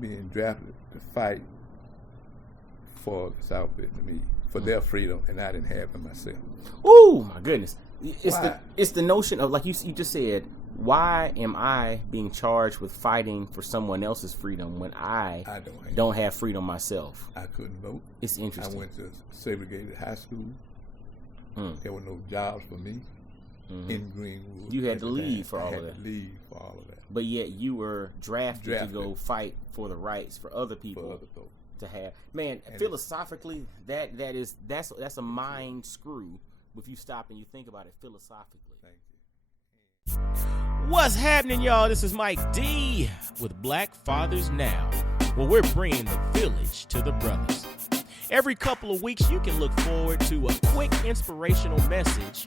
being drafted to fight for the South Vietnamese, for their freedom, and I didn't have it myself. Oh my goodness! Why? It's the notion of, like you just said, why am I being charged with fighting for someone else's freedom when I don't have freedom myself? I couldn't vote. It's interesting. I went to segregated high school. There were no jobs for me in Greenwood. You had to leave for all of that. I had to leave for all of that. But yet you were drafted to go fight for the rights for other people to have. Man, and philosophically, that's a mind screw if you stop and you think about it philosophically. Thank you. What's happening, y'all? This is Mike D with Black Fathers Now, where we're bringing the village to the brothers. Every couple of weeks, you can look forward to a quick inspirational message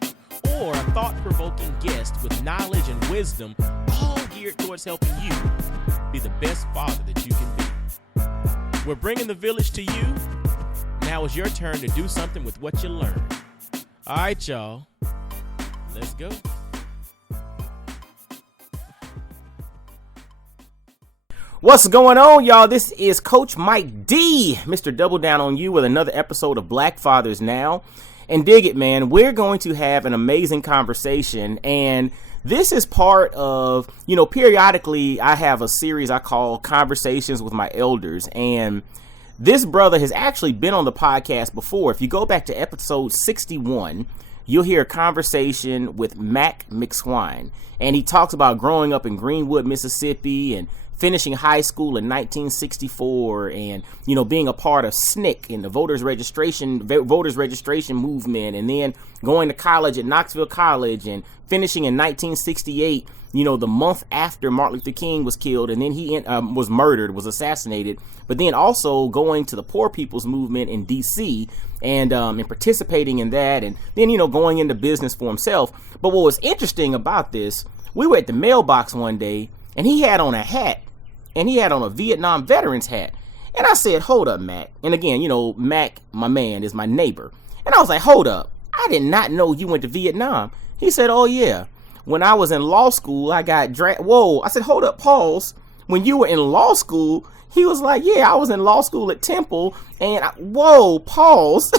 or a thought-provoking guest with knowledge and wisdom, all geared towards helping you be the best father that you can be. We're bringing the village to you. Now it's your turn to do something with what you learned. All right, y'all. Let's go. What's going on, y'all? This is Coach Mike D, Mr. Double Down on You, with another episode of Black Fathers Now. And dig it, man, we're going to have an amazing conversation. And this is part of, periodically I have a series I call Conversations with My Elders. And this brother has actually been on the podcast before. If you go back to episode 61, you'll hear a conversation with McSwine. And he talks about growing up in Greenwood, Mississippi, and finishing high school in 1964, and being a part of SNCC and the voters registration movement, and then going to college at Knoxville College and finishing in 1968, the month after Martin Luther King was killed, and then he was murdered, was assassinated, but then also going to the Poor People's Movement in DC and participating in that, and then going into business for himself. But what was interesting about this, we were at the mailbox one day, and he had on a hat, and he had on a Vietnam veteran's hat. And I said, hold up, Mac. And again, Mac, my man, is my neighbor. And I was like, hold up. I did not know you went to Vietnam. He said, oh, yeah. When I was in law school, I got drafted. Whoa. I said, hold up, pause. When you were in law school, he was like, yeah, I was in law school at Temple. And whoa, pause.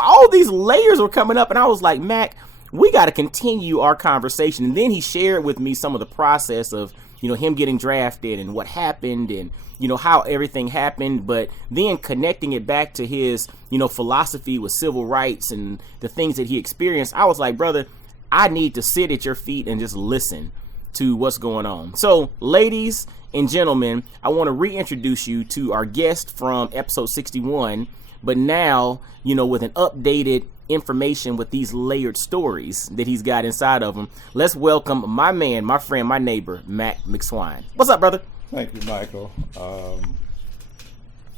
All these layers were coming up. And I was like, Mac, we got to continue our conversation. And then he shared with me some of the process of, him getting drafted and what happened and, how everything happened, but then connecting it back to his, philosophy with civil rights and the things that he experienced. I was like, brother, I need to sit at your feet and just listen to what's going on. So, ladies and gentlemen, I want to reintroduce you to our guest from episode 61, but now, with an updated information with these layered stories that he's got inside of him. Let's welcome my man, my friend, my neighbor, McSwine. What's up, brother? Thank you, Michael.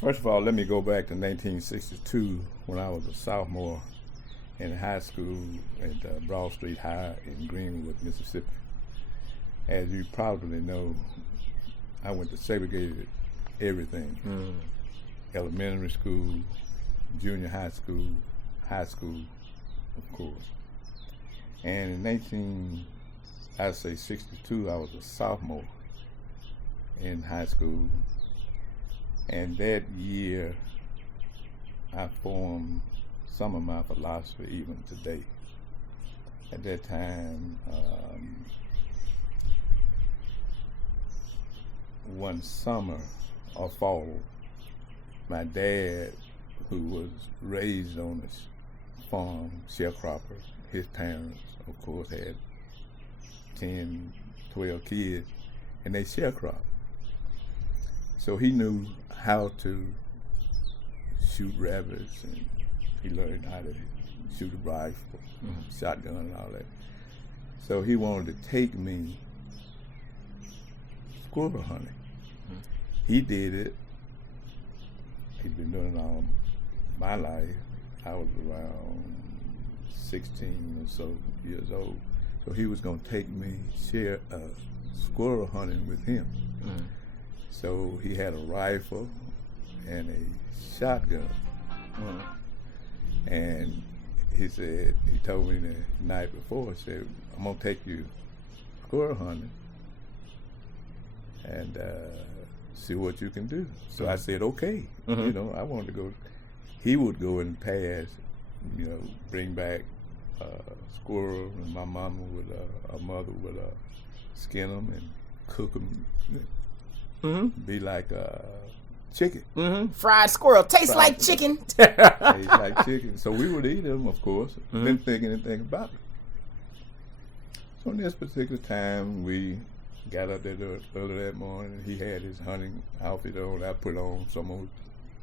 First of all, let me go back to 1962 when I was a sophomore in high school at Broad Street High in Greenwood, Mississippi. As you probably know, I went to segregated everything. Elementary school, junior high school, of course. And in 1962, I was a sophomore in high school. And that year, I formed some of my philosophy even today. At that time, one summer or fall, my dad, who was raised on this farm, sharecropper, his parents, of course, had 10, 12 kids, and they sharecropped. So he knew how to shoot rabbits, and he learned how to shoot a rifle, shotgun, and all that. So he wanted to take me squirrel hunting. He did it. He's been doing it all my life. I was around 16 or so years old. So he was going to take me share squirrel hunting with him. So he had a rifle and a shotgun. And he told me the night before, he said, I'm going to take you squirrel hunting. And see what you can do. So I said, okay. You know, I wanted to go. He would go and pass, you know, bring back squirrel, and my mama would, our mother would skin them and cook them. Be like chicken. Fried squirrel tastes like chicken. Tastes like chicken. So we would eat them, of course. Didn't think anything about it. So in this particular time, we got up there early that morning. He had his hunting outfit on. I put on some old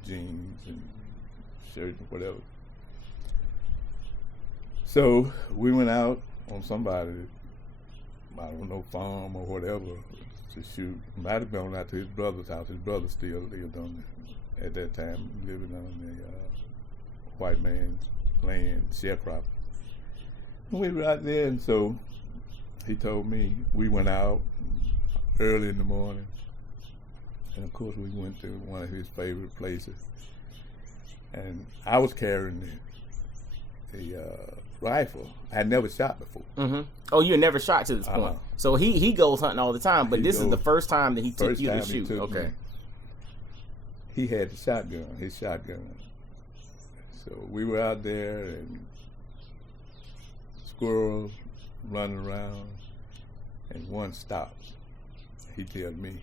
jeans and shirt and whatever. So we went out on somebody, I don't know, farm or whatever, to shoot. Might have gone out to his brother's house. His brother still lived on at that time, living on the white man's land, sharecropper. We were out there, and so he told me, we went out early in the morning, and of course we went to one of his favorite places, and I was carrying the rifle. I had never shot before. Oh, you had never shot to this point. So he goes hunting all the time, but this is the first time that he took you to shoot. Okay. He had the shotgun, his shotgun. So we were out there, and squirrels running around, and one stops. He tells me,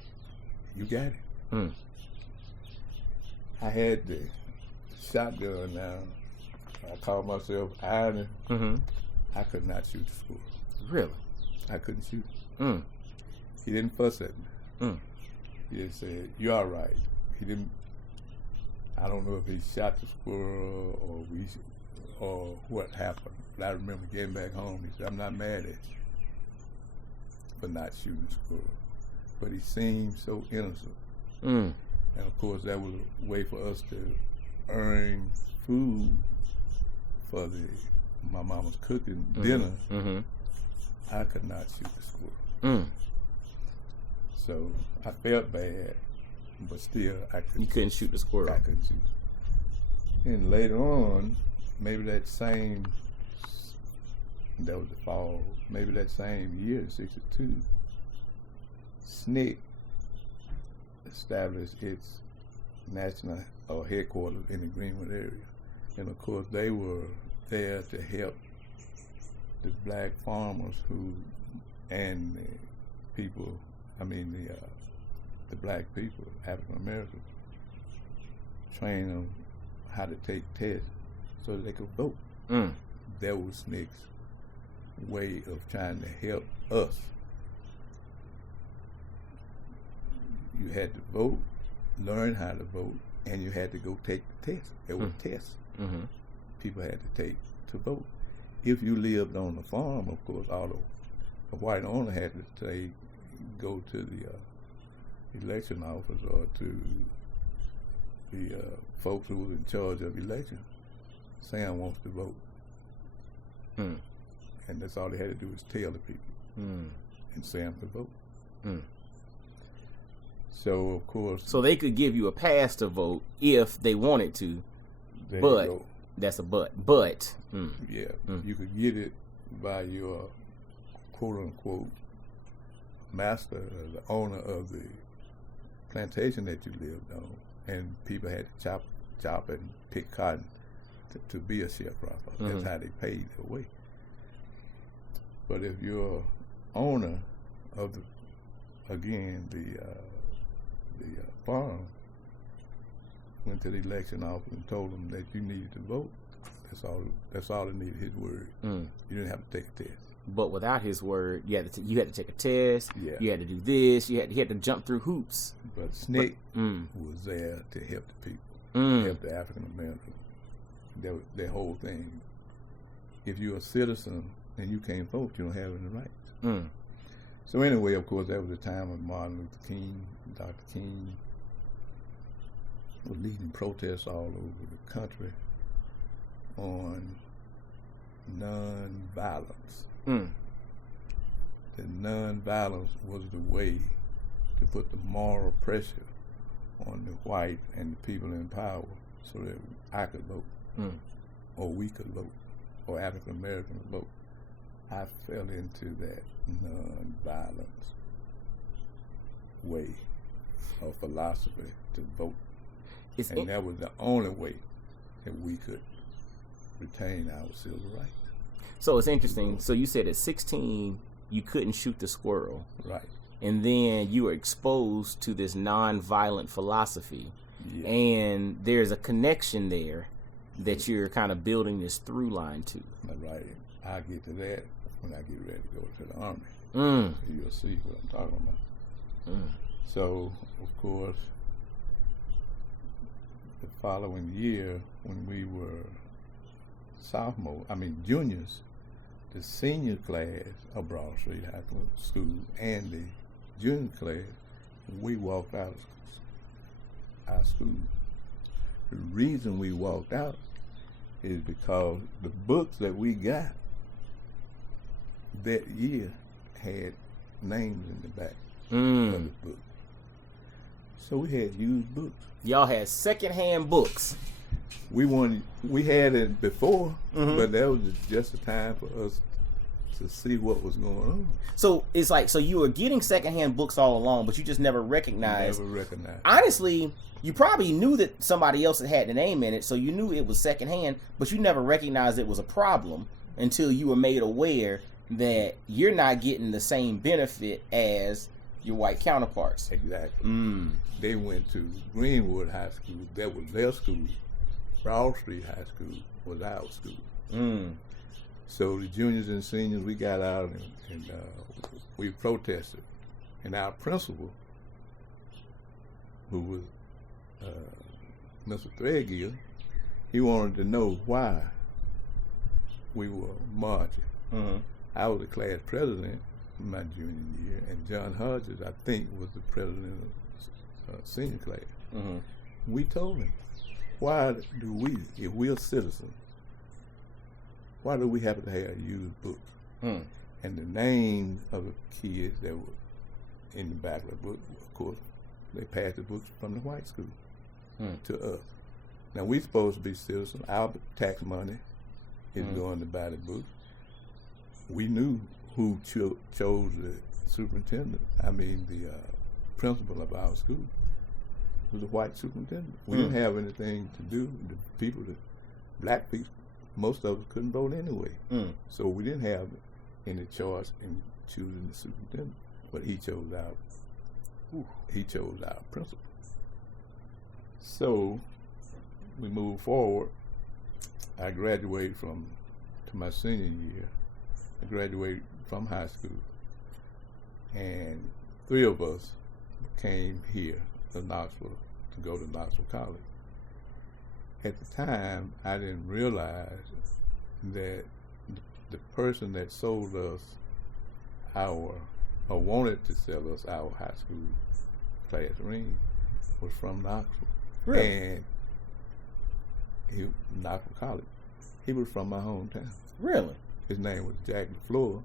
"You got it." I had the shotgun now. I called myself ironing. I could not shoot the squirrel. Really? I couldn't shoot. He didn't fuss at me. He just said, "You're all right." He didn't. I don't know if he shot the squirrel or what happened. But I remember getting back home. He said, "I'm not mad at you for not shooting the squirrel," but he seemed so innocent. And of course, that was a way for us to earn food for my mama's cooking dinner. I could not shoot the squirrel. So I felt bad, but still I couldn't. You couldn't shoot the squirrel. I couldn't shoot. And later on, maybe that was the fall, maybe that same year, 62, SNCC established its national headquarters in the Greenwood area. And of course, they were there to help the black farmers and the people, the black people, African Americans, train them how to take tests so that they could vote. That was SNCC's way of trying to help us. You had to vote, learn how to vote, and you had to go take the test. There were tests people had to take to vote. If you lived on the farm, of course, a white owner had to go to the election office or to the folks who was in charge of elections. Sam wants to vote. And that's all they had to do was tell the people. And Sam could vote. So, of course... So they could give you a pass to vote if they wanted to, but that's a but. But... Yeah, you could get it by your quote-unquote master, or the owner of the plantation that you lived on, and people had to chop and pick cotton to be a sharecropper. That's how they paid their way. But if you're owner of the farm, went to the election office and told them that you needed to vote, that's all they needed, his word. You didn't have to take a test. But without his word, you had to take a test. Yeah. You had to do this. You had to jump through hoops. But SNCC was there to help the people, help the African Americans. Their whole thing. If you're a citizen and you can't vote, you don't have any rights. So anyway, of course, that was the time of Martin Luther King. Dr. King was leading protests all over the country on non-violence. The non-violence was the way to put the moral pressure on the white and the people in power so that I could vote, or we could vote, or African Americans vote. I fell into that non-violence way of philosophy to vote. It's And that was the only way that we could retain our civil rights. So it's interesting. So you said at 16 you couldn't shoot the squirrel. Right. And then you were exposed to this nonviolent philosophy. Yeah. And there's a connection there that you're kind of building this through line to. Right. I'll get to that when I get ready to go to the Army. Mm. So you'll see what I'm talking about. Mm. So, of course, the following year when we were juniors, the senior class of Broad Street High School and the junior class, we walked out of our school. The reason we walked out is because the books that we got that year had names in the back of the book. So we had used books. Y'all had secondhand books. We had it before, but that was just a time for us to see what was going on. So it's like, so you were getting secondhand books all along, but you just never recognized. Honestly, you probably knew that somebody else had the name in it, so you knew it was secondhand, but you never recognized it was a problem until you were made aware that you're not getting the same benefit as your white counterparts. Exactly. They went to Greenwood High School. That was their school. Broad Street High School was our school. So the juniors and seniors, we got out and we protested. And our principal, who was Mr. Threadgill, he wanted to know why we were marching. I was the class president in my junior year, and John Hodges, I think, was the president of senior class. We told him, why do we, if we're citizens, why do we have to have used books? And the names of the kids that were in the back of the book, of course, they passed the books from the white school to us. Now, we're supposed to be citizens. Our tax money is going to buy the books. We knew who chose the superintendent, the principal of our school was a white superintendent. We didn't have anything to do. The people, the black people, most of us couldn't vote anyway. So we didn't have any choice in choosing the superintendent. But he chose our principal. So we moved forward. I graduated to my senior year. I graduated from high school, and 3 of us came here to Knoxville to go to Knoxville College. At the time, I didn't realize that the person that sold us wanted to sell us our high school class ring was from Knoxville. Really? And Knoxville College. He was from my hometown. Really? His name was Jack LaFleur,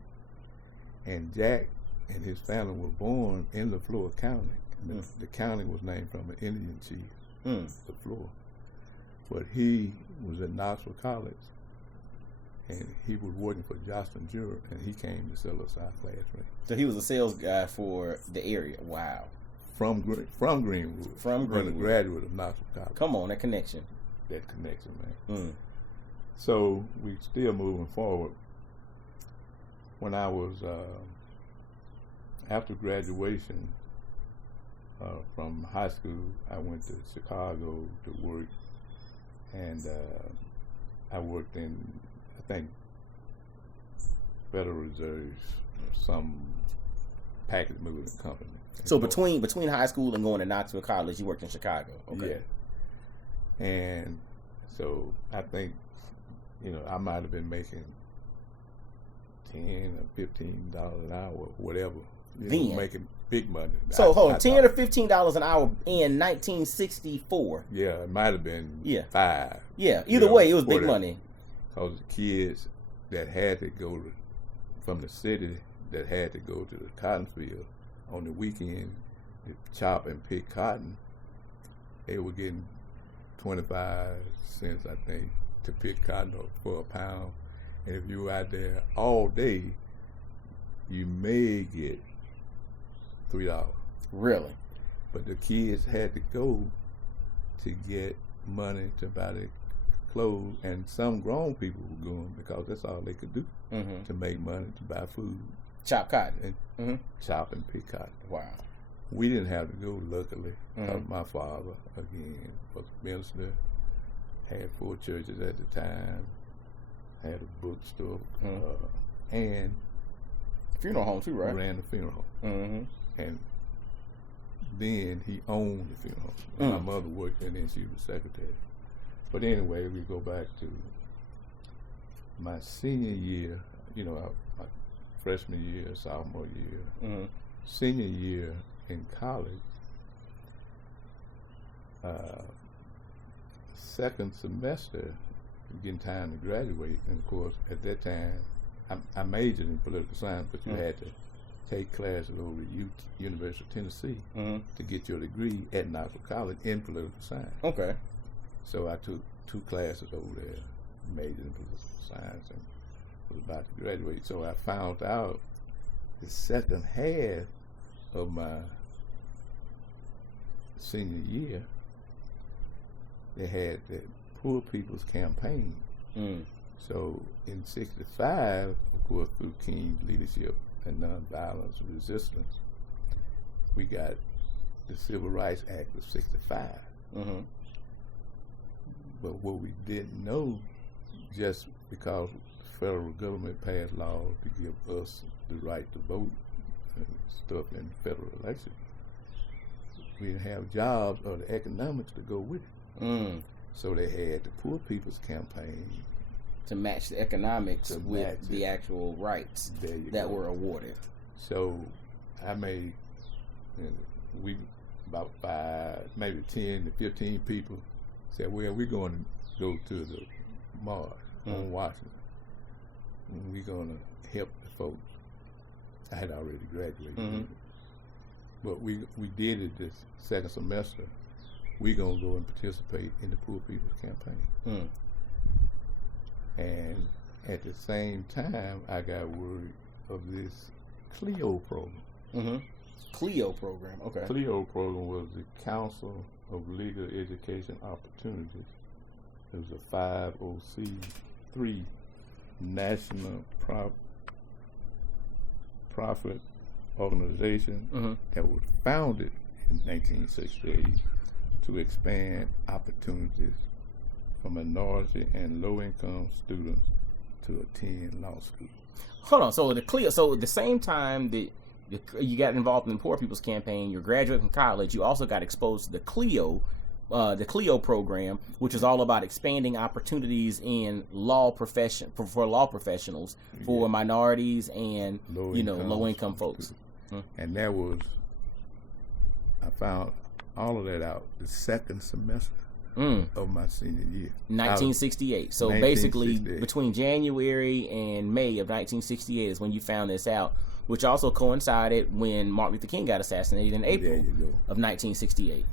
and Jack and his family were born in LaFleur County. The county was named from an Indian chief, LaFleur. But he was at Knoxville College, and he was working for Justin Juror, and he came to sell us our class ring. So he was a sales guy for the area. Wow. From Greenwood. From Greenwood. A graduate of Knoxville College. Come on, that connection. That connection, man. So we still moving forward. When I was after graduation from high school, I went to Chicago to work, and I worked in, I think, Federal Reserve, some package moving company. So between high school and going to Knoxville College, you worked in Chicago. Okay. Yeah. And so I think, I might have been making $10 or $15 an hour, whatever. Then making big money. So hold on, $10 or $15 an hour in 1964. Yeah, it might have been $5. Yeah, either way, it was big money. Because the kids that had to go from the city, that had to go to the cotton field on the weekend to chop and pick cotton, they were getting 25 cents, I think, to pick cotton for a pound. And if you were out there all day, you may get $3. Really? But the kids had to go to get money to buy their clothes, and some grown people were going because that's all they could do to make money to buy food. Chop cotton. And chop and pick cotton. Wow. We didn't have to go, luckily, because my father, again, was a minister, had 4 churches at the time, had a bookstore, and funeral home too, right? Ran the funeral home. And then he owned the funeral home. My mother worked there, and then she was secretary. But anyway, we go back to my senior year, my freshman year, sophomore year, senior year in college, second semester, getting time to graduate. And of course, at that time, I majored in political science, but you had to take classes over at University of Tennessee to get your degree at Knoxville College in political science. Okay. So I took 2 classes over there, majored in political science, and was about to graduate. So I found out the second half of my senior year, they had the Poor People's Campaign. So in '65, of course, through King's leadership and nonviolence resistance, we got the Civil Rights Act of '65. But what we didn't know, just because the federal government passed laws to give us the right to vote and stuff in federal elections, we didn't have jobs or the economics to go with it. So they had the Poor People's Campaign to match the economics with the actual rights that were awarded. So I made, we about 5, maybe 10 to 15 people said, well, we're going to go to the march on Washington. And we're going to help the folks. I had already graduated. But we did it this second semester. We're going to go and participate in the Poor People's Campaign. And at the same time, I got word of this CLEO program. CLEO program, okay. CLEO program was the Council of Legal Education Opportunities. It was a 501c3 national profit organization that was founded in 1968 to expand opportunities for minority and low-income students to attend law school. Hold on, so the CLEO, so at the same time that you got involved in the Poor People's Campaign, you're graduating from college, you also got exposed to the CLEO program, which is all about expanding opportunities in law profession for law professionals, for minorities and low-income folks. And that was, I found all of that out the second semester of my senior year. 1968. So basically between January and May of 1968 is when you found this out, which also coincided when Martin Luther King got assassinated in April of 1968.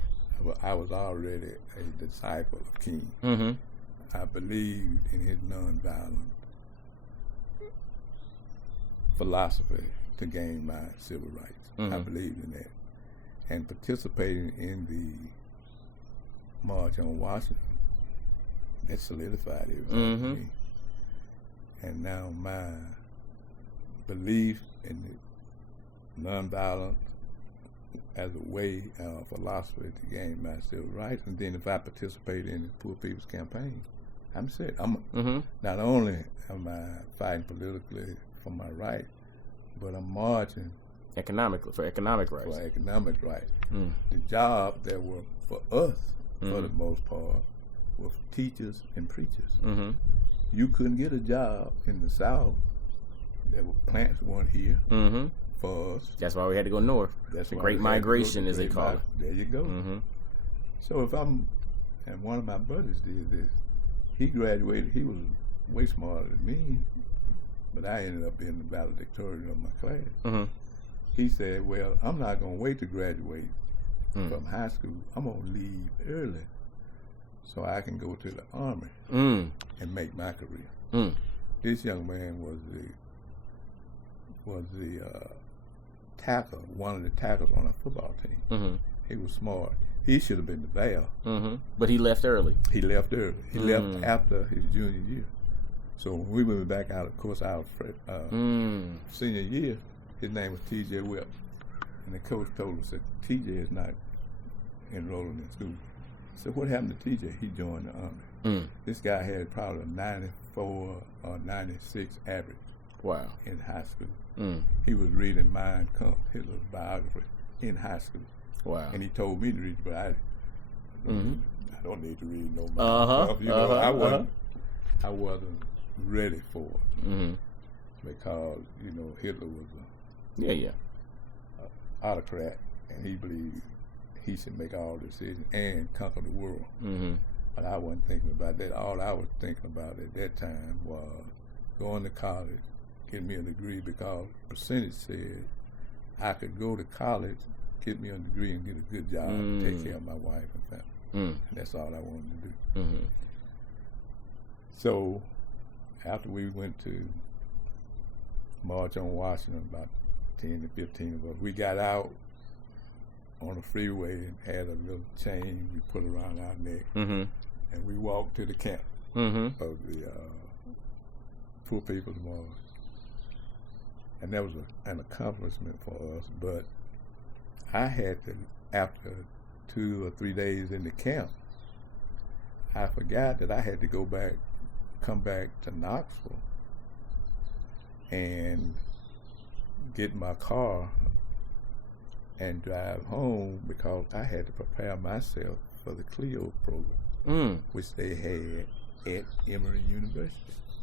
Well, I was already a disciple of King. I believed in his nonviolent philosophy to gain my civil rights. I believed in that. And participating in the March on Washington, that solidified everything for me. And now my belief in the nonviolence as a way of philosophy to gain my civil rights, and then if I participate in the Poor People's Campaign, I'm set. Not only am I fighting politically for my rights, but I'm marching for economic rights. For economic rights. The jobs that were for us, for the most part, were for teachers and preachers. You couldn't get a job in the South. There were plants weren't here for us. That's why we had to go north. That's the Great Migration, as they call it. There you go. So if and one of my brothers did this. He graduated. He was way smarter than me, but I ended up being the valedictorian of my class. He said, well, I'm not going to wait to graduate from high school. I'm going to leave early so I can go to the Army and make my career. This young man was the tackle, one of the tackles on a football team. He was smart. He should have been the bear. Mm-hmm. But he left early. He left early. He left after his junior year. So when we went back out, of course, our senior year, his name was T.J. Whip. And the coach told us that T.J. is not enrolling in school. So what happened to T.J.? He joined the Army. This guy had probably a 94 or 96 average. Wow. In high school. He was reading Mein Kampf, Hitler's biography, in high school. Wow. And he told me to read, but I don't need to read no Mein Kampf. You know, I wasn't ready for it because, you know, Hitler was an autocrat, and he believed he should make all decisions and conquer the world. But I wasn't thinking about that. All I was thinking about at that time was going to college, get me a degree, because percentage said I could go to college, get me a degree, and get a good job, take care of my wife and family. And that's all I wanted to do. So after we went to March on Washington, about 10 to 15 of us, we got out on the freeway and had a little chain we put around our neck, and we walked to the camp of the Poor People's March. And that was an accomplishment for us, but I had to, after 2 or 3 days in the camp, I forgot that I had to come back to Knoxville and get my car and drive home because I had to prepare myself for the Clio program, which they had at Emory University.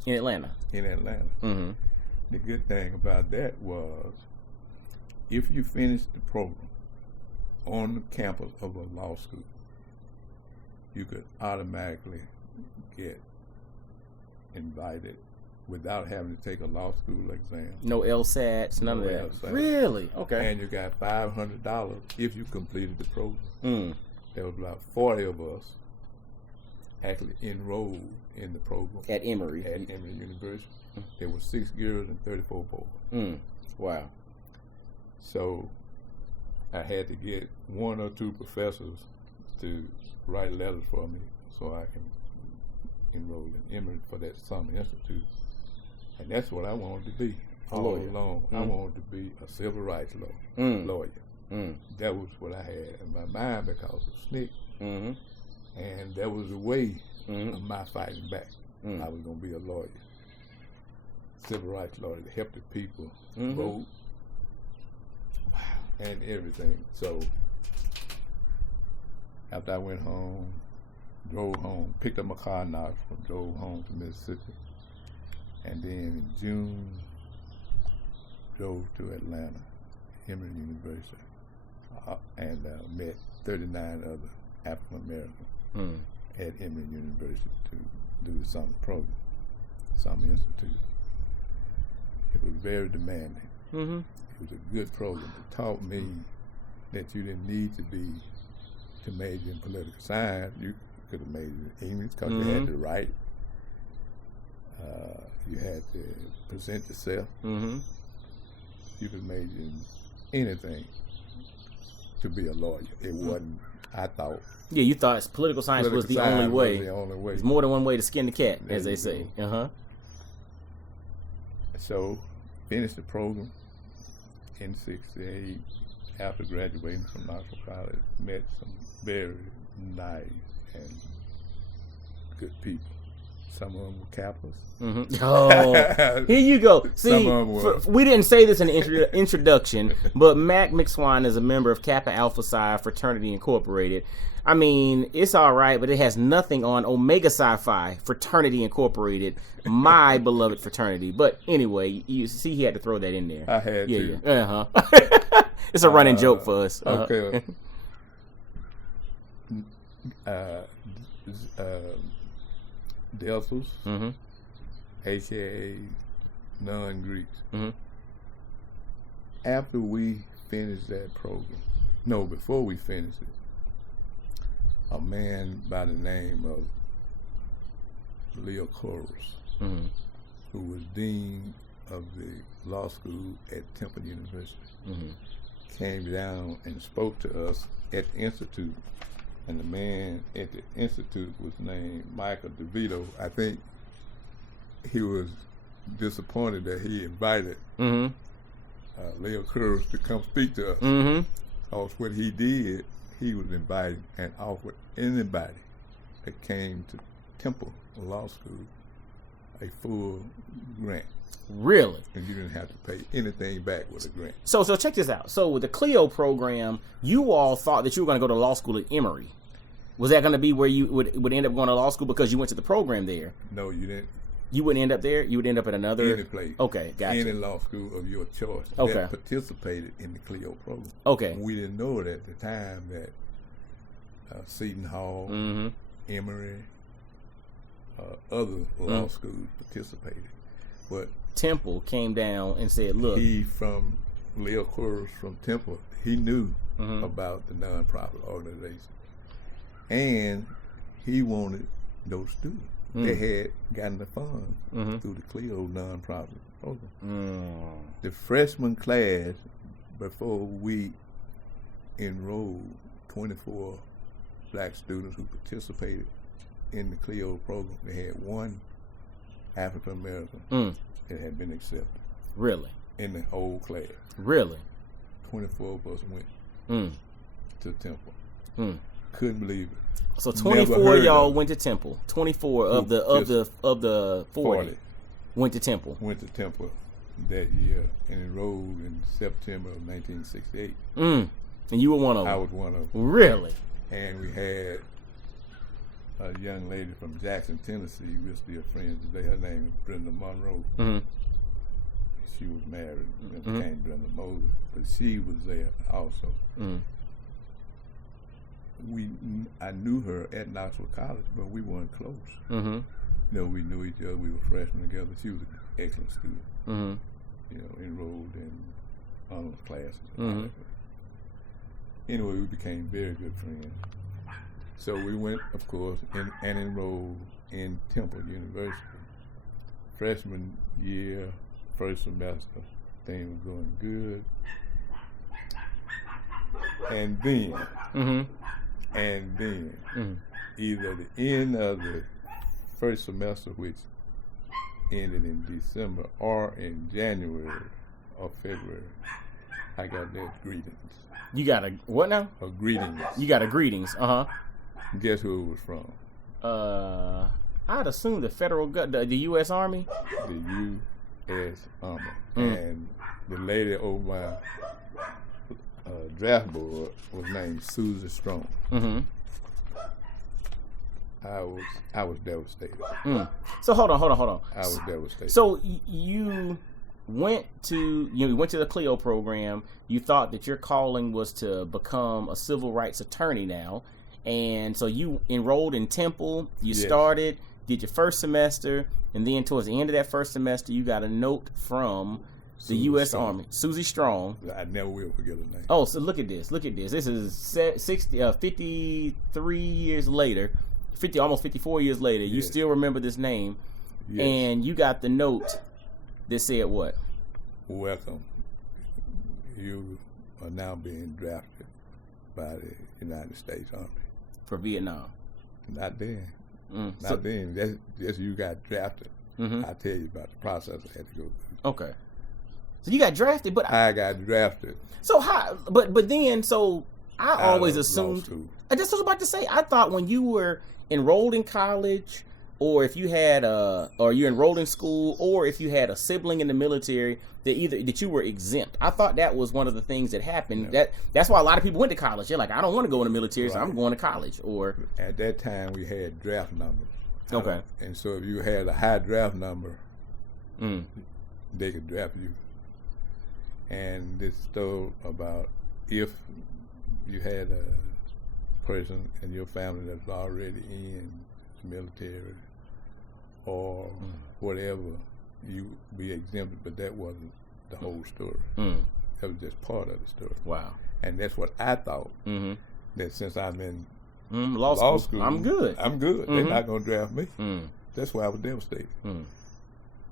In Atlanta. The good thing about that was if you finished the program on the campus of a law school, you could automatically get invited without having to take a law school exam. No LSATs, none of that. LSAT. Really? Okay. And you got $500 if you completed the program. There was about 40 of us actually enrolled in the program. At Emory. At Emory University. There were 6 girls and 34 boys. Wow. So I had to get 1 or 2 professors to write letters for me so I can enroll in Emory for that summer institute. And that's what I wanted to be all along. I wanted to be a civil rights lawyer. That was what I had in my mind because of SNCC. And that was a way of my fighting back. I was going to be a lawyer, civil rights lawyer, to help the people vote and everything. So after I went home, drove home, picked up my car in Knoxville, drove home to Mississippi, and then in June drove to Atlanta, Emory University, and met 39 other African Americans at Emory University to do the summer program, summer institute. It was very demanding. It was a good program. It taught me that you didn't need to major in political science. You could have majored in English because you had to write. You had to present yourself. You could major in anything to be a lawyer. It wasn't, I thought. Yeah, you thought political science was the only way. There's more than one way to skin the cat, as they say. So, finished the program in '68. After graduating from Knoxville College, met some very nice and good people. Some of them were capitalists. Oh, here you go. See, we didn't say this in the introduction, but Mac McSwine is a member of Kappa Alpha Psi Fraternity Incorporated. I mean, it's all right, but it has nothing on Omega Psi Phi Fraternity Incorporated, my beloved fraternity. But anyway, you see, he had to throw that in there. I had to. Yeah. It's a running joke for us. Okay. Delphus, a.k.a. non-Greeks. After we finished that program, before we finished it, a man by the name of Leo Koros, who was dean of the law school at Temple University, came down and spoke to us at the Institute. And the man at the Institute was named Michael DeVito. I think he was disappointed that he invited Leo Curtis to come speak to us. Because what he did, he was invited and offered anybody that came to Temple Law School a full grant. Really? And you didn't have to pay anything back with a grant. So check this out. So with the Clio program, you all thought that you were going to go to law school at Emory. Was that going to be where you would end up going to law school because you went to the program there? No, you didn't. You wouldn't end up there? You would end up at another? Any place. Okay, gotcha. Any law school of your choice that participated in the Clio program. Okay. We didn't know it at the time that Seton Hall, Emory, other law schools participated. But Temple came down and said, look. Leo Curtis from Temple, he knew about the nonprofit organization. And he wanted those students. They had gotten the funds through the Clio nonprofit program. The freshman class, before we enrolled 24 black students who participated in the Clio program, they had one African American that had been accepted. Really? In the whole class. Really? 24 of us went to Temple. Couldn't believe it. So 24 of y'all went to Temple. 24 of the 40 went to Temple. Went to Temple that year and enrolled in September of 1968. And you were one of them? I was one of them. Really? And we had a young lady from Jackson, Tennessee. We're still friends today. Her name is Brenda Monroe. She was married and became Brenda Moses, but she was there also. I knew her at Knoxville College, but we weren't close. You know, we knew each other. We were freshmen together. She was an excellent student. You know, enrolled in honors classes. Anyway, we became very good friends. So we went, of course, and enrolled in Temple University. Freshman year, first semester, things were going good. And then, either the end of the first semester, which ended in December, or in January or February, I got their greetings. You got a what now? A greetings. You got a greetings. Guess who it was from? I'd assume the federal the U.S. Army. The U.S. Army. And the lady over my draft board was named Susie Strong. I was devastated. So hold on. I was devastated. So you went to the Clio program. You thought that your calling was to become a civil rights attorney now, and so you enrolled in Temple. You started, did your first semester, and then towards the end of that first semester, you got a note from the U.S. Army, Susie Strong. I never will forget her name. Oh, so look at this. This is 53 years later, almost 54 years later. You still remember this name, and you got the note that said what? Welcome. You are now being drafted by the United States Army. For Vietnam. Not then. Not then. That's you got drafted. I'll tell you about the process I had to go through. Okay. So you got drafted, but I got drafted. So how? But then, so I always assumed. I just was about to say, I thought when you were enrolled in college, or if you had or you enrolled in school, or if you had a sibling in the military, that you were exempt. I thought that was one of the things that happened. Yeah. That's why a lot of people went to college. They're like, I don't want to go in the military, so I'm going to college. Or at that time we had draft numbers. Okay. And so if you had a high draft number, they could draft you. And this told about if you had a person in your family that's already in the military or whatever, you be exempted, but that wasn't the whole story. That was just part of the story. Wow. And that's what I thought, that since I'm in law school, I'm good. They're not going to draft me. That's why I was devastated.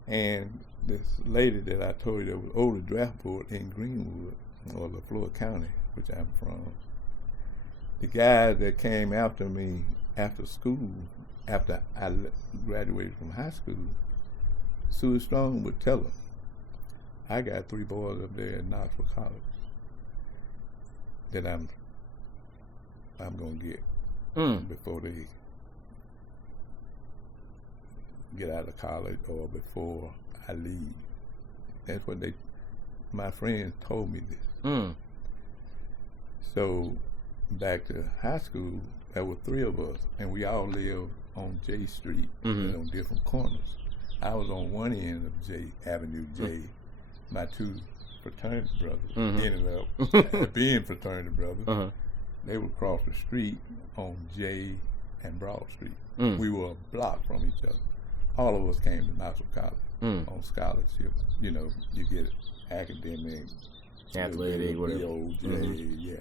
And this lady that I told you that was over the draft board in Greenwood, or LaFleur County, which I'm from. The guy that came after me after school, after I graduated from high school, Sue Strong would tell him, I got 3 boys up there in Knoxville College that I'm gonna get before they get out of college or before I leave. That's what my friends told me this. So back to high school, there were 3 of us, and we all lived on J Street, on different corners. I was on one end of J Avenue J. My 2 fraternity brothers ended up being fraternity brothers. They would cross the street on J and Broad Street. We were a block from each other. All of us came to Knoxville College on scholarship. You know, you get academic, athletic, whatever. BOJ,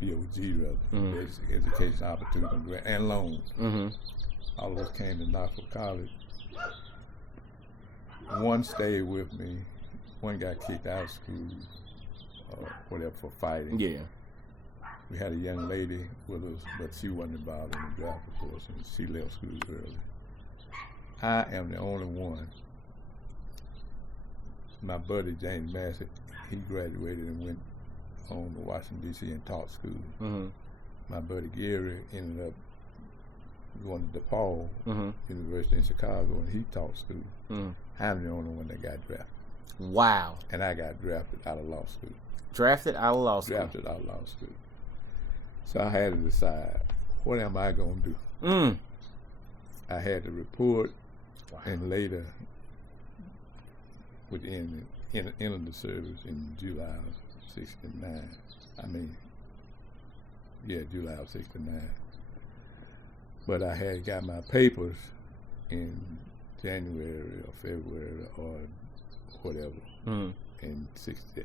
BOG rather, education opportunity and loans. All of us came to Knoxville College. One stayed with me. One got kicked out of school, whatever, for fighting. Yeah. We had a young lady with us, but she wasn't involved in the draft, of course, and she left school early. I am the only one. My buddy James Massey, he graduated and went on to Washington, D.C. and taught school. My buddy Gary ended up going to DePaul University in Chicago, and he taught school. I'm the only one that got drafted. Wow. And I got drafted out of law school. Drafted out of law school? Drafted out of law school. So I had to decide, what am I going to do? I had to report, and later, with the end of the service in July of '69. July of '69. But I had got my papers in January or February or whatever in 69.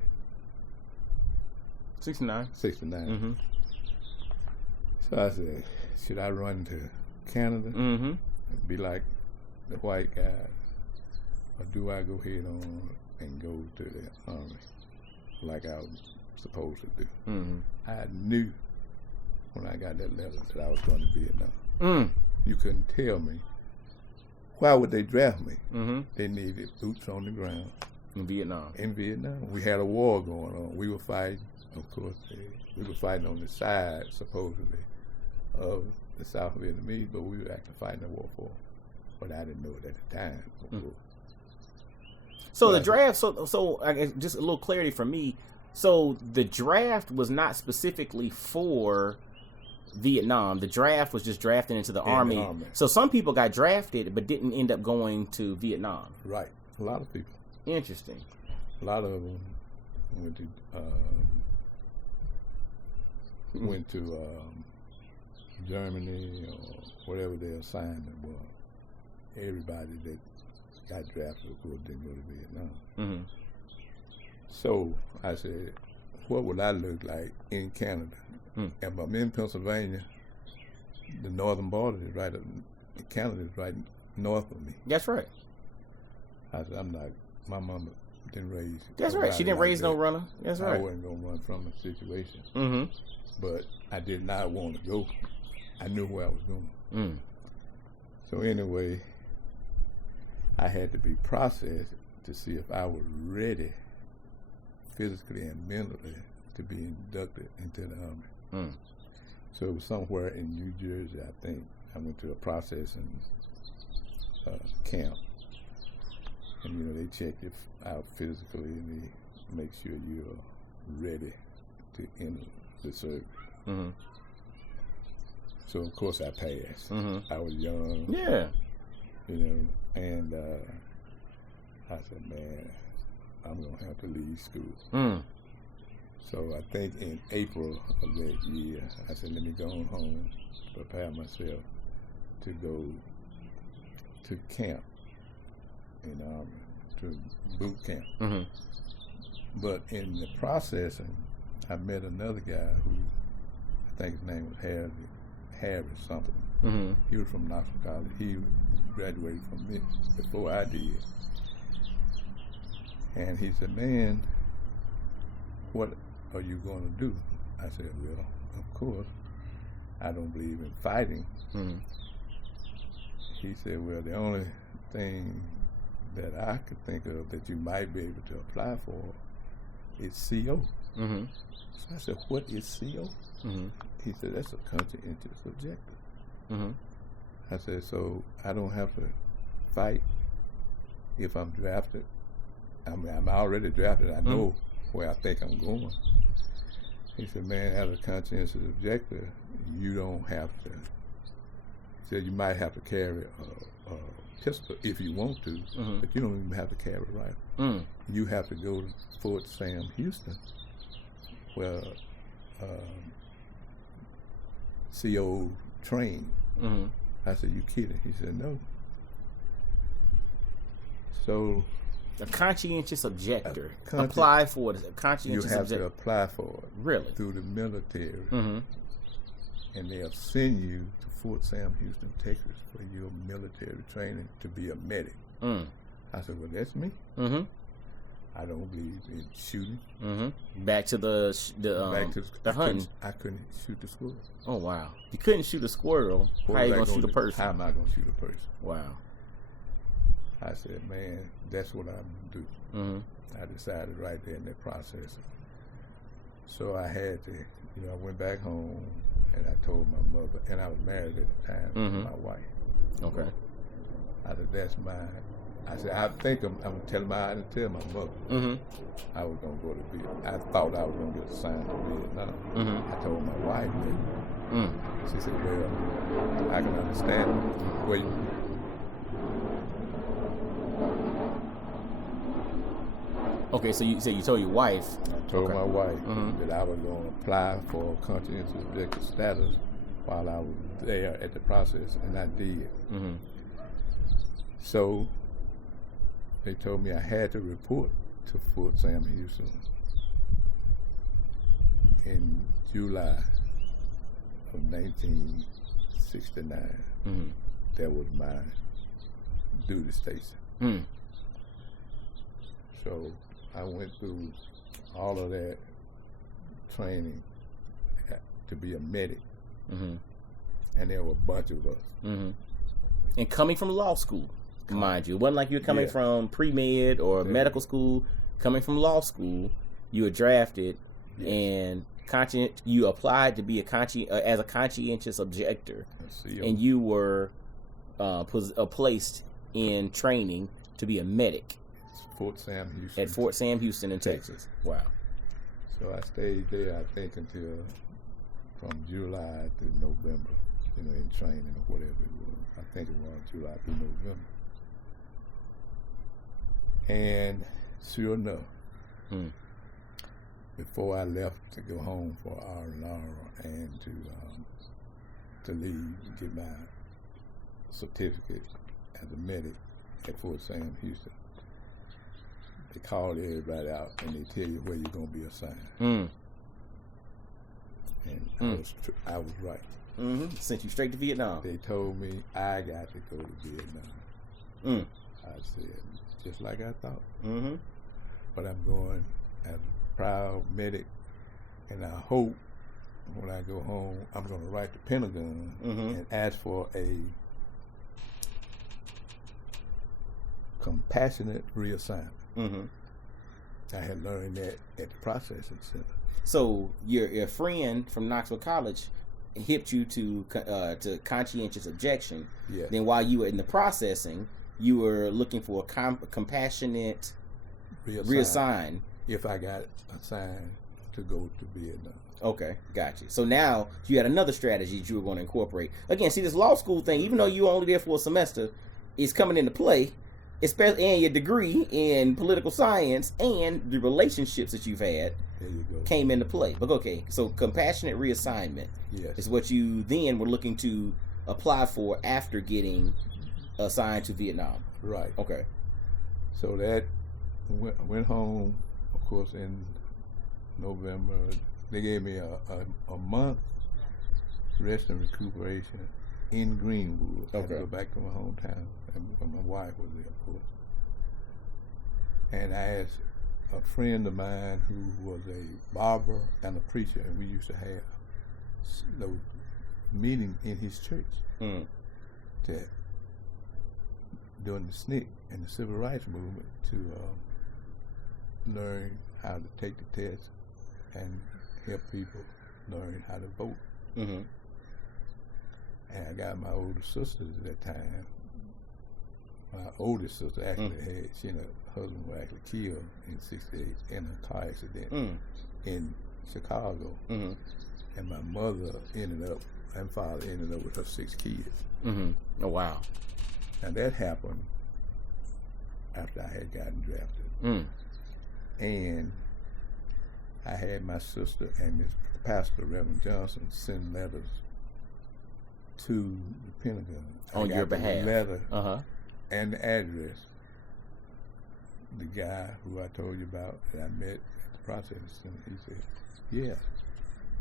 So I said, should I run to Canada and be like the white guy, or do I go head on and go to the Army like I was supposed to do? I knew when I got that letter that I was going to Vietnam. You couldn't tell me. Why would they draft me? They needed boots on the ground. In Vietnam. We had a war going on. We were fighting, of course, we were fighting on the side, supposedly, of the South Vietnamese, but we were actually fighting the war for. But I didn't know it at the time, of course. So the draft, so I guess just a little clarity for me. So the draft was not specifically for Vietnam. The draft was just drafting into the Army. So some people got drafted but didn't end up going to Vietnam. Right. A lot of people. Interesting. A lot of them went to Germany or whatever their assignment was. Everybody that got drafted, of course, didn't go to Vietnam. So I said, what would I look like in Canada? If I'm in Pennsylvania, the northern border is right, Canada is right north of me. That's right. I said, I'm not, my mama didn't raise. That's right. She didn't raise no runner. That's right. I wasn't going to run from the situation. But I did not want to go. I knew where I was going. So anyway, I had to be processed to see if I was ready physically and mentally to be inducted into the Army. So it was somewhere in New Jersey, I think. I went to a processing camp. And, they check you out physically and they make sure you're ready to enter the service. So, of course, I passed. I was young. Yeah. And I said, man, I'm going to have to leave school. So I think in April of that year, I said, let me go on home, prepare myself to go to camp in the Army, to boot camp. But in the processing, I met another guy who, I think his name was Harris something. He was from Knoxville College. He graduated from me before I did. And he said, man, what are you going to do? I said, well, of course, I don't believe in fighting. Mm-hmm. He said, well, the only thing that I could think of that you might be able to apply for is CO. Mm-hmm. So I said, what is CO? Mm-hmm. He said, that's a conscientious objector. Mm-hmm. I said, so I don't have to fight if I'm drafted. I mean, I'm already drafted. I know where I think I'm going. He said, man, as a conscientious objector, you don't have to. He said, you might have to carry a pistol if you want to, but you don't even have to carry a rifle. You have to go to Fort Sam Houston, where CO trained. I said, you kidding? He said, no. So a conscientious objector. Apply for it. A conscientious objector. You have to apply for it. Really? Through the military. And they'll send you to Fort Sam Houston, Texas for your military training to be a medic. I said, well, that's me. I don't believe in shooting. Back to the hunting. I couldn't shoot the squirrel. Oh, wow. You couldn't shoot a squirrel. How are you going to shoot a person? How am I going to shoot a person? Wow. I said, man, that's what I'm going to do. I decided right there in that process. So I had to, I went back home and I told my mother, and I was married at the time to my wife. Okay. I said, that's mine. I said, I think I'm telling I didn't tell my mother I was going to go to Vietnam. I thought I was going to get assigned to Vietnam. I told my wife that. She said, well, I can understand where you... Okay, so you told your wife. I told my wife that I was going to apply for conscientious objector status while I was there at the process, and I did. So they told me I had to report to Fort Sam Houston in July of 1969. That was my duty station. So I went through all of that training to be a medic. And there were a bunch of us. And coming from law school, mind you. It wasn't like you were coming from pre-med or medical school. Coming from law school, you were drafted and you applied to be as a conscientious objector. And you were placed in training to be a medic. Fort Sam Houston. At Fort Sam Houston in Texas. Wow. So I stayed there, I think, until from July to November, in training or whatever it was. I think it was July through November. And sure enough, before I left to go home for R&R and to leave and get my certificate as a medic at Fort Sam Houston, they called everybody out and they tell you where you're going to be assigned. And I was right. Sent you straight to Vietnam. They told me I got to go to Vietnam. I said, just like I thought. But I'm going as a proud medic, and I hope when I go home, I'm going to write the Pentagon and ask for a compassionate reassignment. I had learned that at the processing center. So your friend from Knoxville College hipped you to conscientious objection. Yeah. Then while you were in the processing, you were looking for a compassionate reassign. If I got assigned to go to Vietnam. Okay, got you. So now you had another strategy that you were going to incorporate. Again, see, this law school thing, even though you were only there for a semester, is coming into play. Especially, and your degree in political science and the relationships that you've had came into play. But okay, so compassionate reassignment is what you then were looking to apply for after getting assigned to Vietnam. Right. Okay. So that went home, of course, in November. They gave me a month rest and recuperation in Greenwood. I had to go back to my hometown, and my wife was there, of course. And I asked a friend of mine who was a barber and a preacher, and we used to have those meetings in his church that during the SNCC and the Civil Rights Movement to learn how to take the test and help people learn how to vote. Mm-hmm. And I got my older sisters at that time. My oldest sister actually had, she and her husband were actually killed in '68 in a car accident in Chicago. Mm-hmm. And my mother and father ended up with her 6 kids. Mm-hmm. Oh, wow. Now that happened after I had gotten drafted. And I had my sister and this pastor, Reverend Johnson, send letters to the Pentagon. On your behalf. The letter Uh-huh. and the address. The guy who I told you about that I met at the process center, he said, yeah,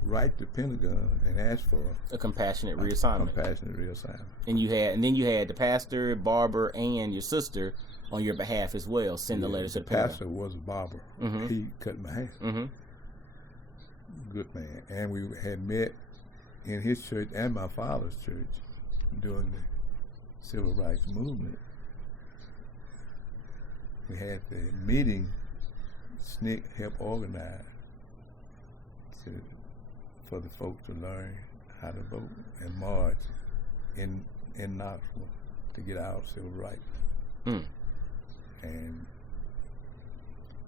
write the Pentagon and ask for a compassionate reassignment. And then you had the pastor, barber, and your sister on your behalf as well. Send the letters to the Pentagon. pastor was a barber. Mm-hmm. He cut my hair. Mm-hmm. Good man. And we had met in his church and my father's church during the Civil Rights Movement. We had the meeting SNCC helped organize for the folks to learn how to vote and march in Knoxville to get our civil rights. And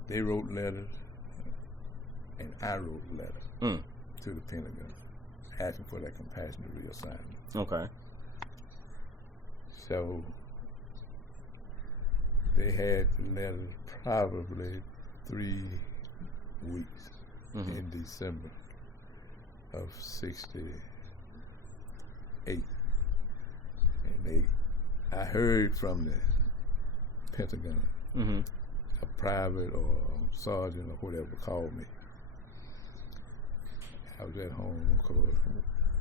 they wrote letters, and I wrote letters to the Pentagon asking for that compassionate reassignment. Okay. So they had the letters probably 3 weeks in December of '68. And I heard from the Pentagon, a private or sergeant or whatever called me. I was at home, of course,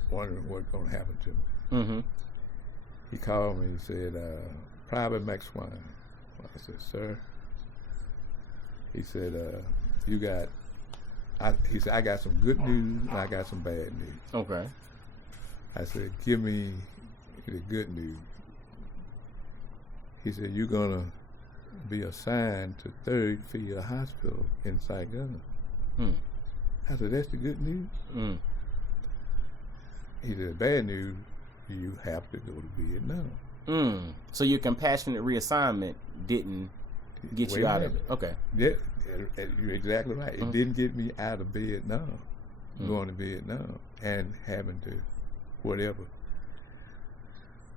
wondering what's going to happen to me. He called me and said, Private McSwine. I said, sir. He said, he said, I got some good news and I got some bad news. Okay. I said, give me the good news. He said, you're going to be assigned to 3rd Field Hospital in Saigon. I said, that's the good news? He said, the bad news, you have to go to Vietnam. So your compassionate reassignment didn't get you out of it? Okay. Yeah, you're exactly right. It didn't get me out of Vietnam, going to Vietnam and having to whatever.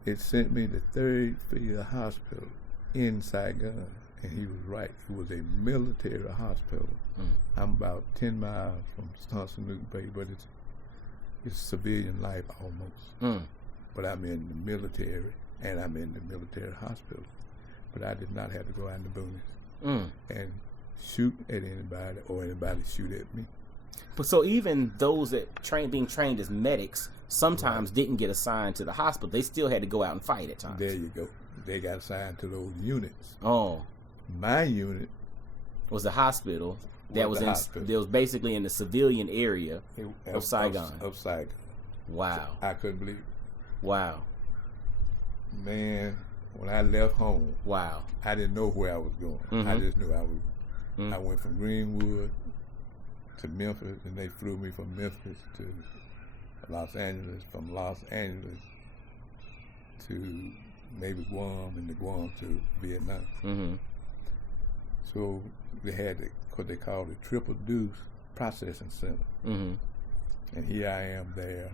It sent me to 3rd Field Hospital in Saigon, and he was right. It was a military hospital. I'm about 10 miles from Stonson Bay, but it's civilian life almost. But I'm in the military, and I'm in the military hospital. But I did not have to go out in the boonies and shoot at anybody or anybody shoot at me. But so even those that being trained as medics sometimes didn't get assigned to the hospital. They still had to go out and fight at times. There you go. They got assigned to those units. Oh. My unit was the hospital that was basically in the civilian area of Saigon. Of Saigon. Wow. So I couldn't believe it. Wow. Man, when I left home, wow, I didn't know where I was going. I just knew I was. I went from Greenwood to Memphis, and they flew me from Memphis to Los Angeles, from Los Angeles to maybe Guam, and then Guam to Vietnam. So they had what they called the Triple Deuce Processing Center. And here I am there.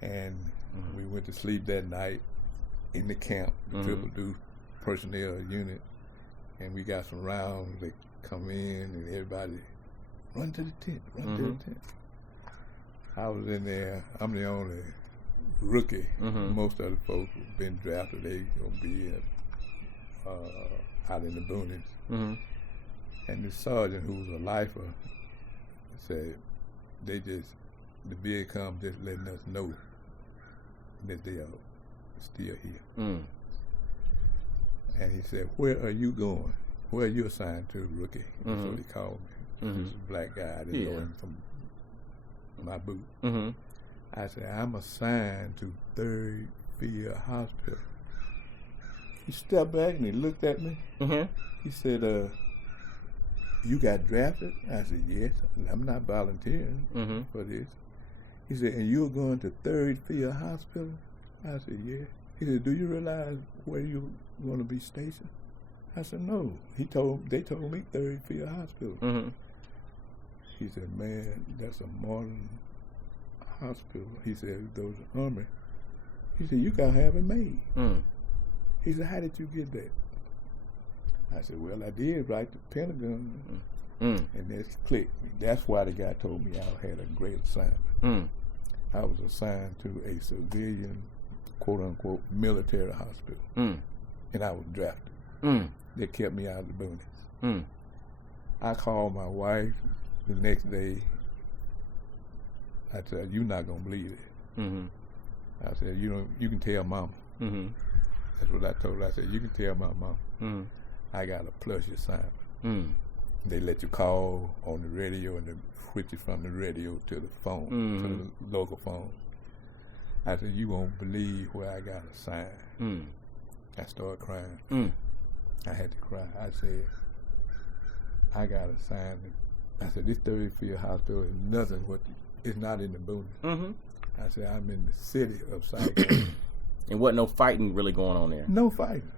And we went to sleep that night in the camp, the Triple Deuce personnel unit. And we got some rounds. They come in and everybody run to the tent, run to the tent. I was in there. I'm the only rookie. Most other folks have been drafted. They gonna be out in the boonies. And the sergeant, who was a lifer, said, the Vietcong just letting us know that they are still here. And he said, where are you going? where you assigned to, rookie? That's what he called me. He was a black guy. I didn't know him from my boot. I said, I'm assigned to 3rd Field Hospital. He stepped back and he looked at me. He said, you got drafted? I said, yes. I'm not volunteering for this. He said, and you're going to 3rd Field Hospital? I said, yeah. He said, do you realize where you're going to be stationed? I said, no. They told me 3rd Field Hospital. He said, man, that's a modern hospital. He said, those are Army. He said, you got to have it made. He said, how did you get that? I said, well, I did write the Pentagon. And it clicked. That's why the guy told me I had a great assignment. I was assigned to a civilian, quote-unquote, military hospital. And I was drafted. They kept me out of the boonies. I called my wife the next day. I said, you're not going to believe it. I said, you can tell Mama. That's what I told her. I said, you can tell my mama. I got a plush assignment. They let you call on the radio and they switch you from the radio to the phone, to the local phone. I said, you won't believe where I got assigned. I started crying. I had to cry. I said, I got assignment. I said, this 3rd Field Hospital is nothing. It's not in the boonies. I said, I'm in the city of Saigon. And wasn't no fighting really going on there? No fighting.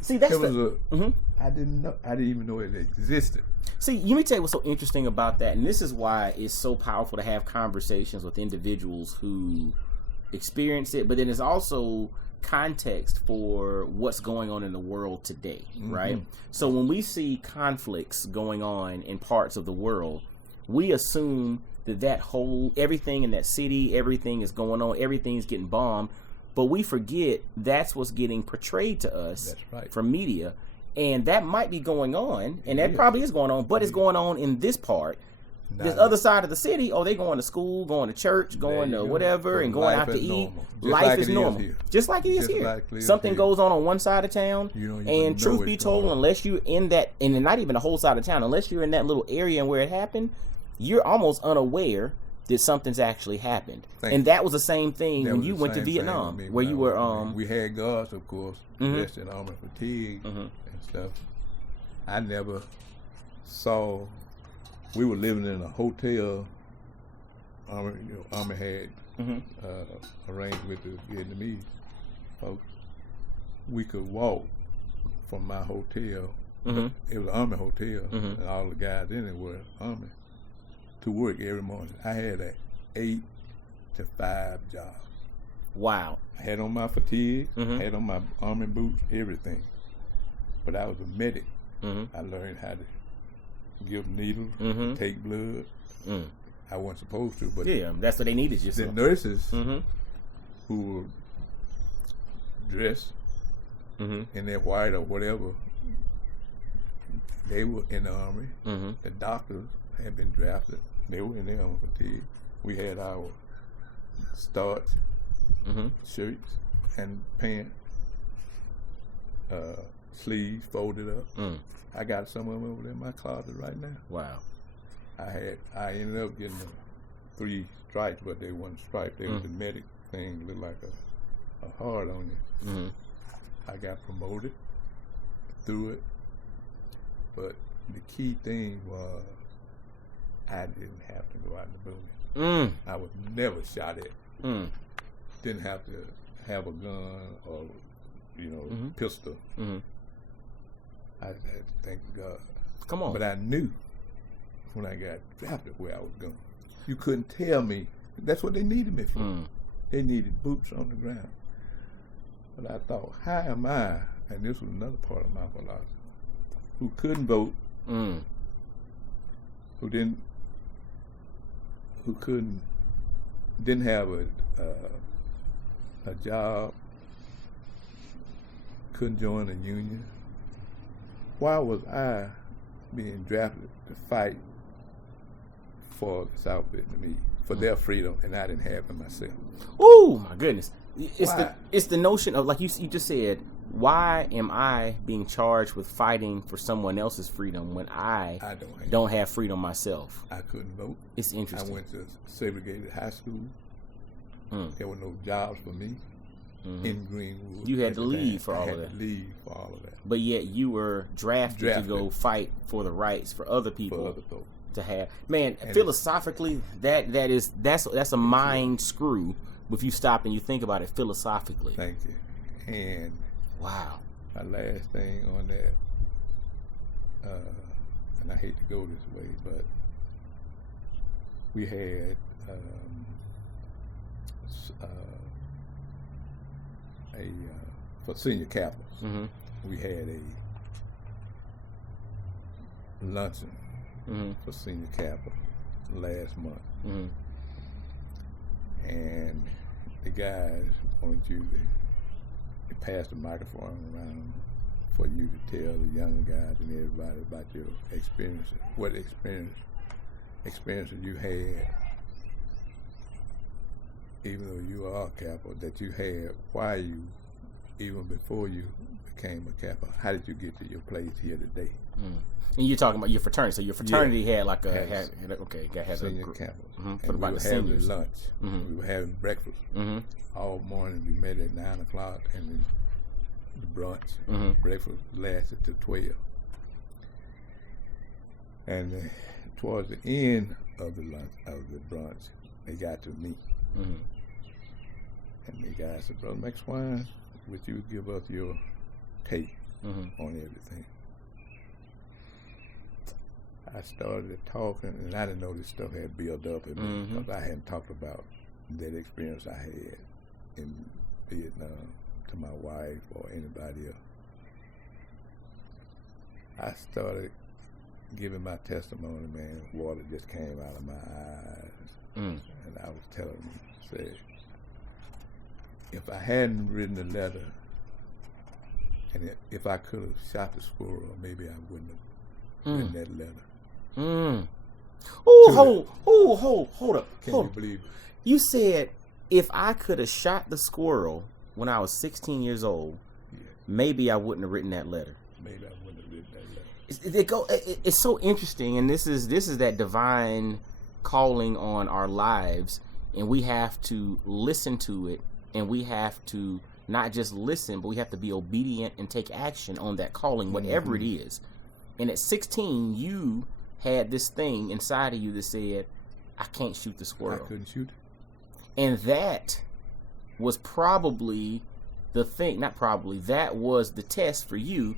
See, that's I didn't even know it existed. See, let me tell you what's so interesting about that, and this is why it's so powerful to have conversations with individuals who experience it, but then there's also context for what's going on in the world today, right? So when we see conflicts going on in parts of the world, we assume that whole, everything in that city, everything is going on, everything's getting bombed, but we forget that's what's getting portrayed to us from media, and that might be going on, and that probably is going on, but it's going on in this part. This other side of the city, they going to school, going to church, going to whatever, and going out to eat. Life is normal. Just like it is here. Something goes on one side of town, and truth be told, unless you're in that, and not even the whole side of town, unless you're in that little area and where it happened, you're almost unaware that something's actually happened. And that was the same thing when you went to Vietnam, where you were... we had guards, of course, dressed in army fatigue and stuff. I never saw... We were living in a hotel. Army had arranged with the Vietnamese folks. We could walk from my hotel. It was an Army hotel, and all the guys in it were Army, to work every morning. I had an 8 to 5 job. Wow. I had on my fatigue, had on my Army boots, everything. But I was a medic. I learned how to give needles, take blood. I wasn't supposed to, but that's what they needed. Just the nurses who were dressed in their white or whatever, they were in the Army. The doctors had been drafted; they were in their Army fatigue. We had our starch, shirts, and pants, sleeves folded up. I got some of them over there in my closet right now. Wow. I ended up getting 3 stripes, but they weren't stripes. They was the medic thing, looked like a heart on you. I got promoted through it, but the key thing was I didn't have to go out in the boonies. I was never shot at. Didn't have to have a gun or pistol. I had to thank God. Come on. But I knew when I got drafted where I was going. You couldn't tell me. That's what they needed me for. They needed boots on the ground. But I thought, how am I, and this was another part of my philosophy, who couldn't vote, who didn't have a job, couldn't join a union. Why was I being drafted to fight for the South Vietnamese, for their freedom, and I didn't have it myself? Oh my goodness! Why? It's the notion of, like you just said, why am I being charged with fighting for someone else's freedom when I don't have freedom myself? I couldn't vote. It's interesting. I went to segregated high school. There were no jobs for me in Greenwood. You had to leave for all of that. I had to leave for all of that. But yet you were drafted to go fight for the rights for other people to have. Man, and philosophically, that's a mind screw if you stop and you think about it philosophically. Thank you. And wow. My last thing on that, and I hate to go this way, but we had for senior capitals, we had a luncheon for senior capital last month, and the guys wanted you to pass the microphone around for you to tell the younger guys and everybody about your experiences, what experiences you had, even though you are a capital, that you had while you, even before you became a capital. How did you get to your place here today? And you're talking about your fraternity. So your fraternity had like a had senior capital. For about the seniors. Lunch. We were having breakfast all morning. We met at 9 o'clock, and then the brunch. Breakfast lasted to 12. And towards the end of the lunch, of the brunch, they got to me. And the guy said, "Brother McSwine, would you give us your take on everything?" I started talking, and I didn't know this stuff had built up in me because I hadn't talked about that experience I had in Vietnam to my wife or anybody else. I started giving my testimony, man. Water just came out of my eyes. And I was telling him, said, if I hadn't written the letter, and if I could have shot the squirrel, maybe I wouldn't have written that letter. Hold up. Can you believe it? You said, if I could have shot the squirrel when I was 16 years old, maybe I wouldn't have written that letter. Maybe I wouldn't have written that letter. It's so interesting, and this is that divine calling on our lives, and we have to listen to it, and we have to not just listen, but we have to be obedient and take action on that calling, whatever it is. And at 16, you had this thing inside of you that said, I can't shoot the squirrel. I couldn't shoot it. And that was probably the thing, not probably, that was the test for you.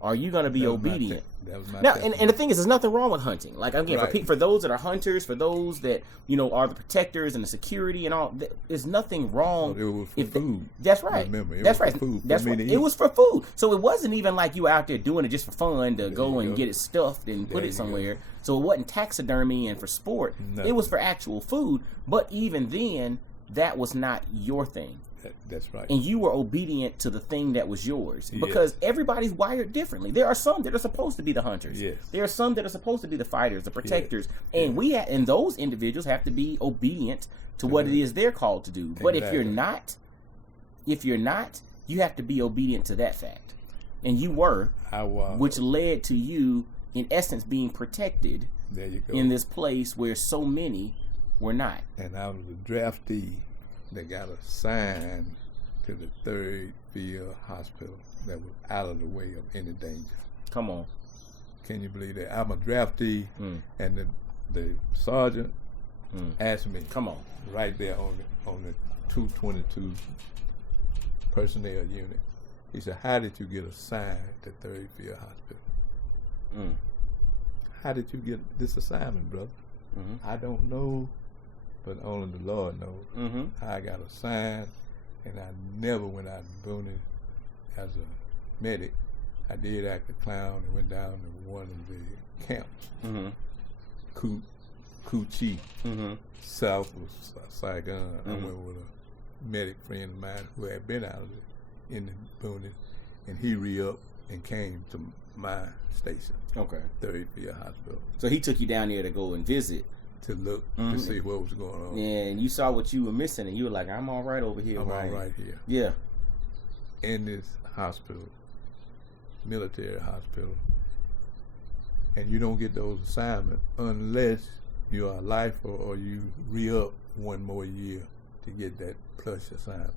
Are you going to be obedient? That was my now, test. and the thing is, there's nothing wrong with hunting. Like, again, Right. for those that are hunters, for those that, are the protectors and the security and all, there's nothing wrong. It was for food. That's right. Remember, it that's was right. for food. That's For me right. to It eat. was for food. So it wasn't even like you were out there doing it just for fun to go you and go. get it stuffed and put There it you somewhere. So it wasn't taxidermy and for sport. Nothing. It was for actual food. But even then, that was not your thing. That's right. And you were obedient to the thing that was yours. Yes. Because everybody's wired differently. There are some that are supposed to be the hunters. Yes. There are some that are supposed to be the fighters, the protectors. Yes. And and those individuals have to be obedient to what it is they're called to do. But if you're not, you have to be obedient to that fact. And you were, I was. which led to you, in essence, being protected There you go. in this place where so many were not. And I was a draftee that got assigned to the 3rd Field Hospital that was out of the way of any danger. Come on. Can you believe that? I'm a draftee, and the sergeant asked me, Come on. right there on the 222 personnel unit. He said, "How did you get assigned to 3rd Field Hospital? How did you get this assignment, brother?" I don't know, but only the Lord knows. I got assigned, and I never went out booney as a medic. I did act a clown and went down to one of the camps, Cu Chi, south of Saigon. I went with a medic friend of mine who had been out of in the boonies, and he re-upped and came to my station, Okay. 3rd Field Hospital, So he took you down there to go and visit. to look to see what was going on. And you saw what you were missing, and you were like, I'm all right over here. I'm where I all am." right here. Yeah. in this hospital, military hospital, and you don't get those assignments unless you're a lifer or you re-up one more year to get that plush assignment.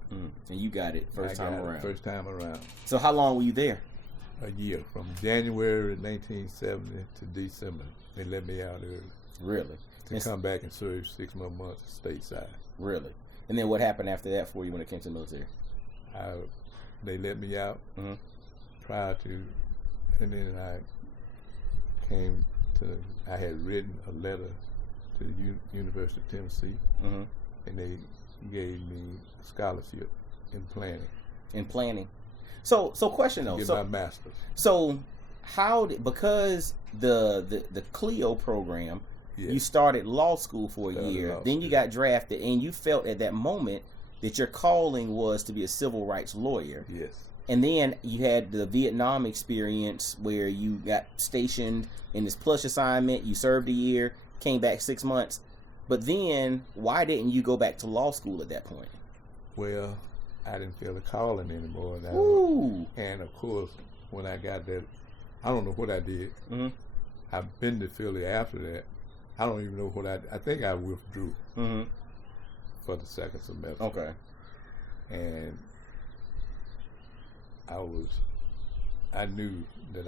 And you got it first time around. So how long were you there? A year, from January 1970 to December. They let me out early. Really? To come back and serve 6 more months stateside. Really? And then what happened after that for you when it came to the military? They let me out prior to, and then I had written a letter to the University of Tennessee, and they gave me scholarship in planning. So question though. Get my master's. So because the Clio program, you started law school for a year, then you got drafted, and you felt at that moment that your calling was to be a civil rights lawyer. Yes. And then you had the Vietnam experience where you got stationed in this plush assignment, you served a year, came back 6 months. But then why didn't you go back to law school at that point? Well, I didn't feel the calling anymore. And of course, when I got that, I don't know what I did. I've been to Philly after that. I don't even know what I think I withdrew for the second semester. Okay. And I knew that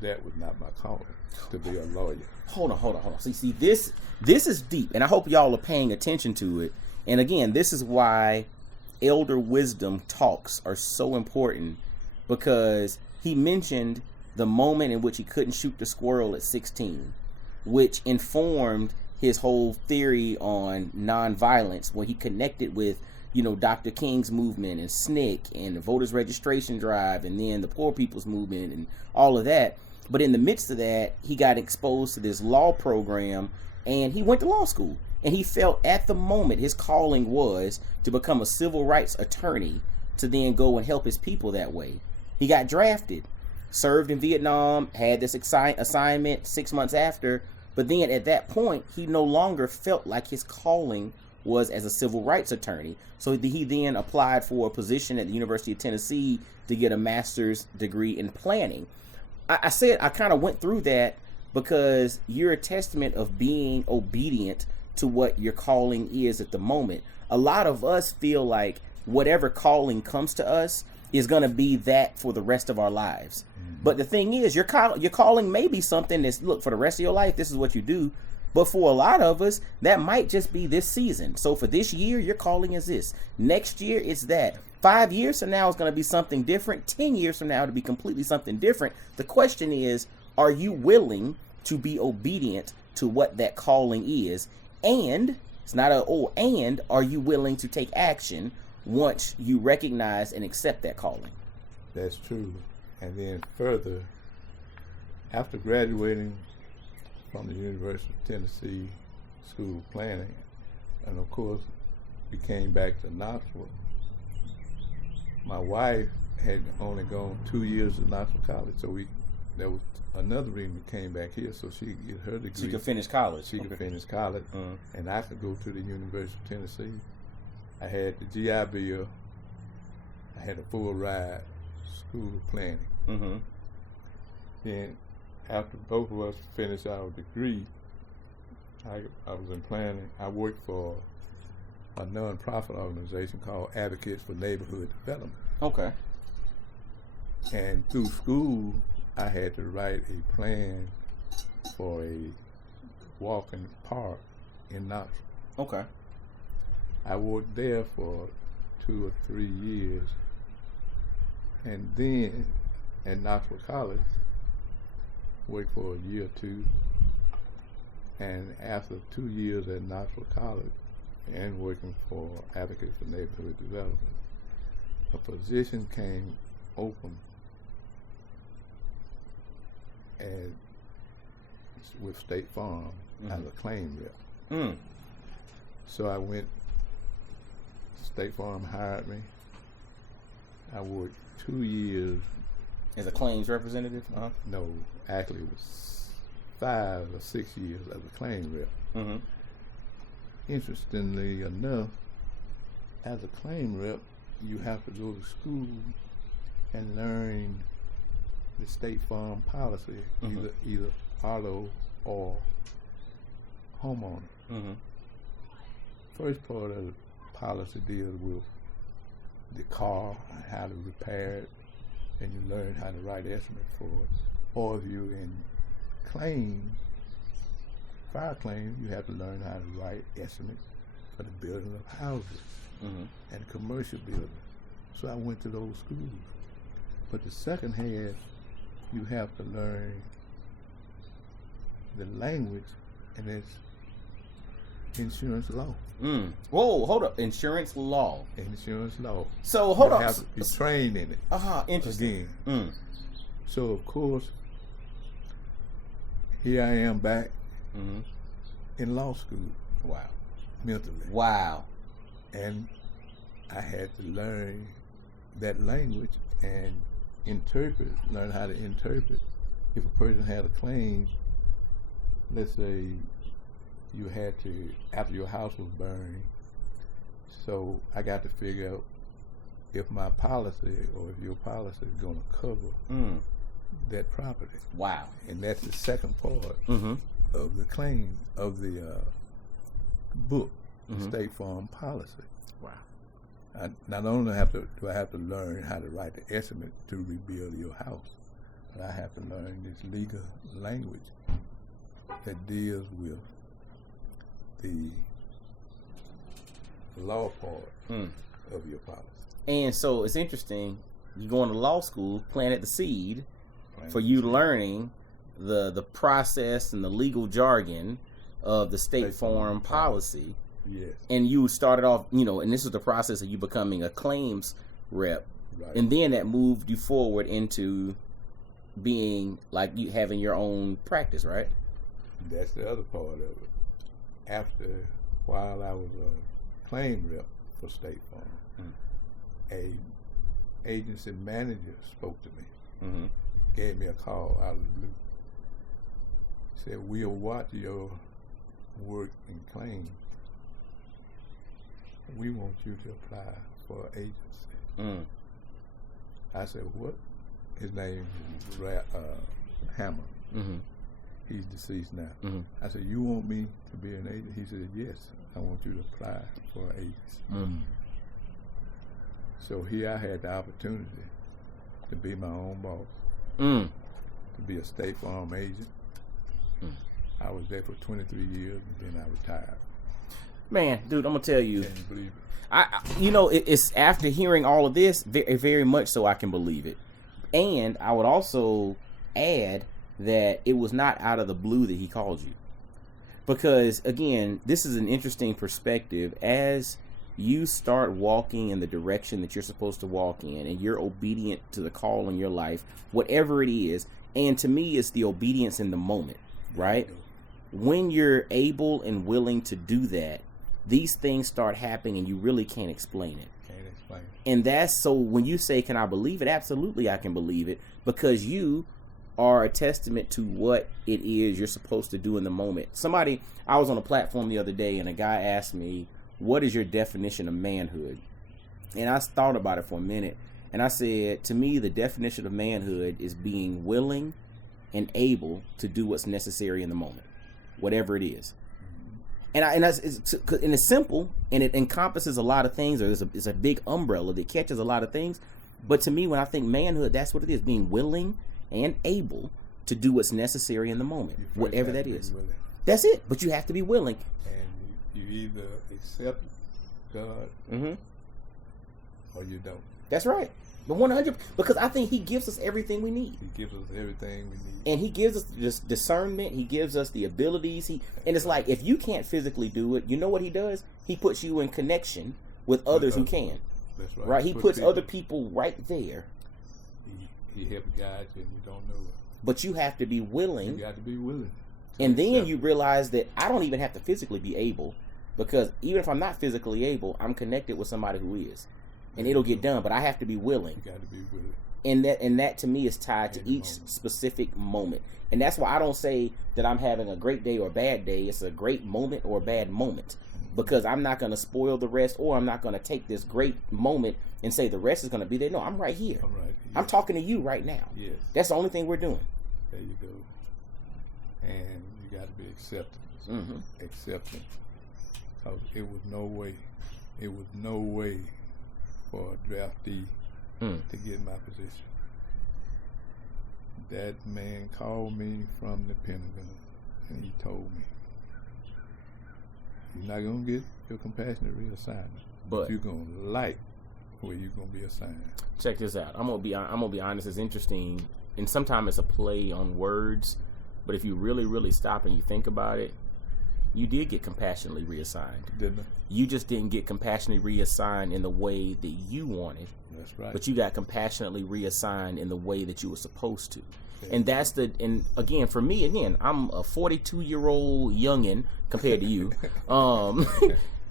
that was not my calling, to be a lawyer. Hold on. See, this is deep, and I hope y'all are paying attention to it. And again, this is why elder wisdom talks are so important, because he mentioned the moment in which he couldn't shoot the squirrel at 16, which informed his whole theory on nonviolence, when he connected with, Dr. King's movement and SNCC and the voters registration drive, and then the poor people's movement and all of that. But in the midst of that, he got exposed to this law program, and he went to law school. And he felt at the moment his calling was to become a civil rights attorney, to then go and help his people that way. He got drafted, served in Vietnam, had this assignment 6 months after, but then at that point, he no longer felt like his calling was as a civil rights attorney. So he then applied for a position at the University of Tennessee to get a master's degree in planning. I kind of went through that because you're a testament of being obedient to what your calling is at the moment. A lot of us feel like whatever calling comes to us is going to be that for the rest of our lives. But the thing is, your calling may be something that's, look, for the rest of your life, this is what you do. But for a lot of us, that might just be this season. So for this year, your calling is this. Next year, it's that. 5 years from now, it's going to be something different. 10 years from now, it'll be completely something different. The question is, are you willing to be obedient to what that calling is? And it's not and are you willing to take action once you recognize and accept that calling? That's true. And then further, after graduating from the University of Tennessee School of Planning, and of course, we came back to Knoxville. My wife had only gone 2 years at Knoxville College, so that was another reason we came back here, so she could get her degree. She could finish college. And I could go to the University of Tennessee. I had the GI Bill. I had a full ride School of Planning. Then after both of us finished our degree, I was in planning. I worked for a non-profit organization called Advocates for Neighborhood Development. Okay. And through school, I had to write a plan for a walking park in Knoxville. Okay. I worked there for 2 or 3 years, and then at Knoxville College, worked for a year or two, and after 2 years at Knoxville College and working for Advocates for Neighborhood Development, a position came open with State Farm as a claim rep. So I went, State Farm hired me. I worked 2 years. As a claims representative? No, actually it was 5 or 6 years as a claim rep. Interestingly enough, as a claim rep, you have to go to school and learn the State Farm policy, either auto or homeowner. First part of the policy deals with the car, how to repair it, and you learn how to write estimate for it. Or if you're in fire claim, you have to learn how to write estimates for the building of houses and commercial buildings. So I went to those schools. But the second half, you have to learn the language, and it's insurance law. Whoa, hold up. Insurance law. Insurance law. So hold up. You have to be trained in it. Interesting. Again. So of course, here I am back in law school. Wow. Mentally. Wow. And I had to learn that language and learn how to interpret. If a person had a claim, let's say you had to, after your house was burned, so I got to figure out if my policy or if your policy is going to cover that property. Wow. And that's the second part of the claim of the book, the State Farm policy. Wow. Not only do I have to learn how to write the estimate to rebuild your house, but I have to learn this legal language that deals with the law part of your policy. And so it's interesting, you going to law school, planted the seed for you learning the process and the legal jargon of the State Farm policy. Yes. And you started off, and this is the process of you becoming a claims rep. Right. And then that moved you forward into being like you having your own practice, right? That's the other part of it. While I was a claim rep for State Farm, a agency manager spoke to me, gave me a call out of the blue. Said, "We'll watch your work and claim. We want you to apply for an agency." I said, "What?" His name is Hammer. He's deceased now. I said, "You want me to be an agent?" He said, "Yes, I want you to apply for an agency." So here I had the opportunity to be my own boss, to be a State Farm agent. I was there for 23 years, and then I retired. Man, dude, I'm gonna tell you. Can you believe it? It's after hearing all of this, very, very much so I can believe it. And I would also add that it was not out of the blue that he called you. Because, again, this is an interesting perspective. As you start walking in the direction that you're supposed to walk in, and you're obedient to the call in your life, whatever it is, and to me, it's the obedience in the moment, right? When you're able and willing to do that, these things start happening and you really can't explain it. And that's so when you say, can I believe it? Absolutely, I can believe it, because you are a testament to what it is you're supposed to do in the moment. I was on a platform the other day and a guy asked me, what is your definition of manhood? And I thought about it for a minute, and I said, to me, the definition of manhood is being willing and able to do what's necessary in the moment, whatever it is. And it's simple, and it encompasses a lot of things. It's a big umbrella that catches a lot of things. But to me, when I think manhood, that's what it is: being willing and able to do what's necessary in the moment, whatever that is. That's it. But you have to be willing. And you either accept God or you don't. That's right. But 100, because I think He gives us everything we need. He gives us everything we need. And He gives us this discernment. He gives us the abilities. And it's like, if you can't physically do it, you know what He does? He puts you in connection with others who can. That's right. Right? He puts other people right there. He helps guide you, and you don't know it. But you have to be willing. You got to be willing. And then you realize that I don't even have to physically be able, because even if I'm not physically able, I'm connected with somebody who is. And it'll get done, but I have to be willing. You got to be willing. And that to me is tied to each specific moment. And that's why I don't say that I'm having a great day or a bad day. It's a great moment or a bad moment. because I'm not going to spoil the rest, or I'm not going to take this great moment and say the rest is going to be there. No, I'm right here. I'm right here. I'm talking to you right now. Yes. That's the only thing we're doing. There you go. And you got to be accepting. Accepting. So it was no way for a draftee to get my position. That man called me from the Pentagon, and he told me, you're not going to get your compassionate reassignment, but you're going to like where you're going to be assigned. Check this out. I'm gonna be honest. It's interesting, and sometimes it's a play on words, but if you really, really stop and you think about it, you did get compassionately reassigned. Didn't I? You just didn't get compassionately reassigned in the way that you wanted. That's right. But you got compassionately reassigned in the way that you were supposed to. And that's and again, for me, I'm a 42-year-old youngin' compared to you.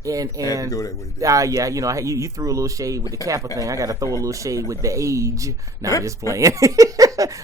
And had to go that way, yeah, you threw a little shade with the Kappa thing. I got to throw a little shade with the age. Nah, I'm just playing.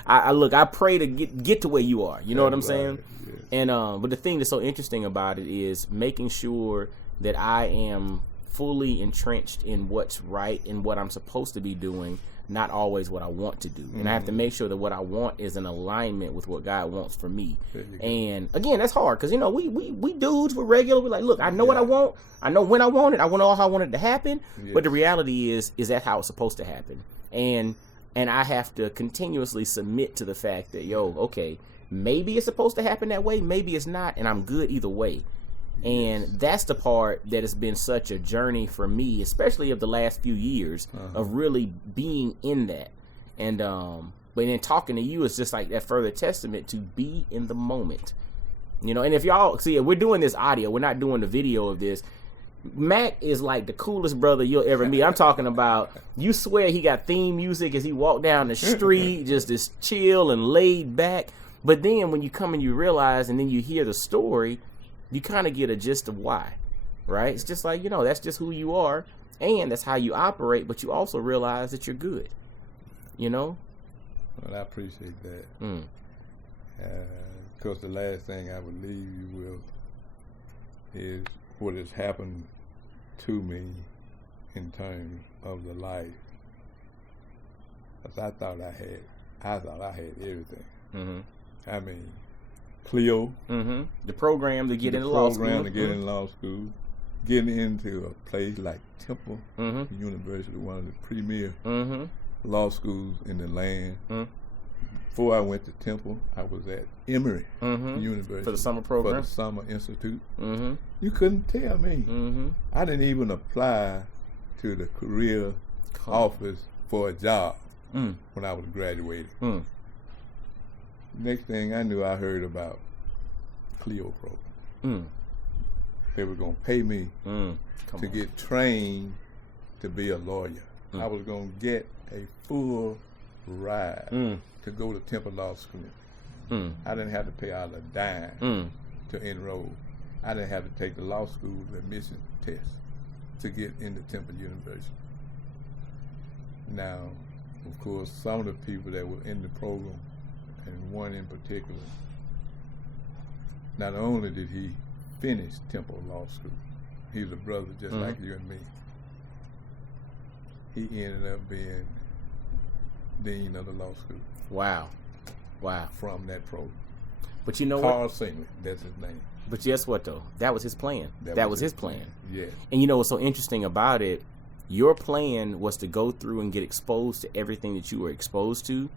I pray to get to where you are. You know what I'm saying? Yes. And but the thing that's so interesting about it is making sure that I am fully entrenched in what's right and what I'm supposed to be doing, not always what I want to do. And I have to make sure that what I want is in alignment with what God wants for me. And again, that's hard because we dudes, we're regular. We're like, look, I know what I want. I know when I want it. I want all how I want it to happen. Yes. But the reality is that how it's supposed to happen. And I have to continuously submit to the fact that, okay, maybe it's supposed to happen that way. Maybe it's not. And I'm good either way. And that's the part that has been such a journey for me, especially of the last few years of really being in that. And but then talking to you is just like that further testament to be in the moment. And if y'all see, we're doing this audio, we're not doing the video of this. Mac is like the coolest brother you'll ever meet. I'm talking about, you swear he got theme music as he walked down the street, just this chill and laid back. But then when you come and you realize, and then you hear the story, you kind of get a gist of why, right? It's just like, that's just who you are, and that's how you operate, but you also realize that you're good, Well, I appreciate that. Because the last thing I would leave you with is what has happened to me in terms of the life. Because I thought I had everything. I mean, Clio, the program to get into law school, getting into a place like Temple University, one of the premier law schools in the land. Before I went to Temple, I was at Emory University for the summer program, for the summer institute. You couldn't tell me. I didn't even apply to the career office for a job when I was graduating. Next thing I knew, I heard about Clio program. They were going to pay me to get trained to be a lawyer. I was going to get a full ride to go to Temple Law School. I didn't have to pay out a dime to enroll. I didn't have to take the law school admission test to get into Temple University. Now, of course, some of the people that were in the program, and one in particular, not only did he finish Temple Law School, he was a brother just like you and me. He ended up being dean of the law school. Wow. From that program. But you know Carl Singley, that's his name. But guess what, though? That was his plan. That was his plan. Yeah. And you know what's so interesting about it? Your plan was to go through and get exposed to everything that you were exposed to,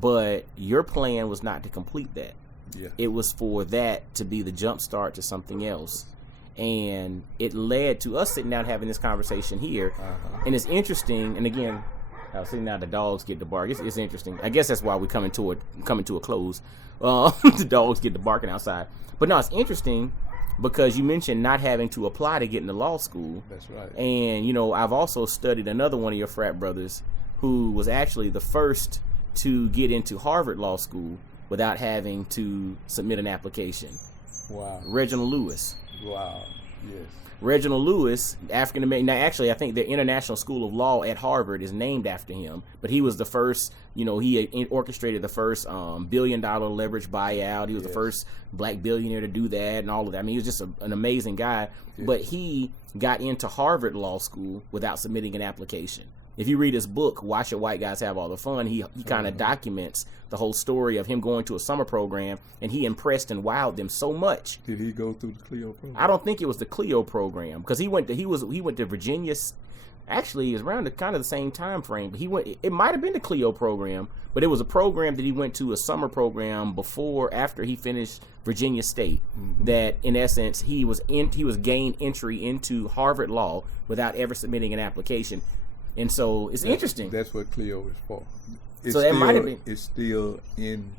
but your plan was not to complete that. Yeah. It was for that to be the jump start to something else. And it led to us sitting down having this conversation here. And it's interesting, and again, I was sitting down, the dogs get to bark. It's interesting. I guess that's why we coming to a close. The dogs get to barking outside. But no, it's interesting because you mentioned not having to apply to get into law school. That's right. And, I've also studied another one of your frat brothers who was actually the first to get into Harvard Law School without having to submit an application. Wow. Reginald Lewis. Wow. Yes. Reginald Lewis, African American. Now, actually, I think the International School of Law at Harvard is named after him. But he was the first. He orchestrated the first $1 billion leverage buyout. He was the first black billionaire to do that, and all of that. I mean, he was just an amazing guy. Yes. But he got into Harvard Law School without submitting an application. If you read his book, Why Should White Guys Have All the Fun, he kind of documents the whole story of him going to a summer program, and he impressed and wowed them so much. Did he go through the Clio program? I don't think it was the Clio program, because he went to Virginia. Actually, it was around kind of the same time frame. But it might have been the Clio program, but it was a program that he went to, a summer program after he finished Virginia State. Mm-hmm. That in essence he was gained entry into Harvard Law without ever submitting an application. And so it's interesting. That's what Clio is for. That might have been. It's still in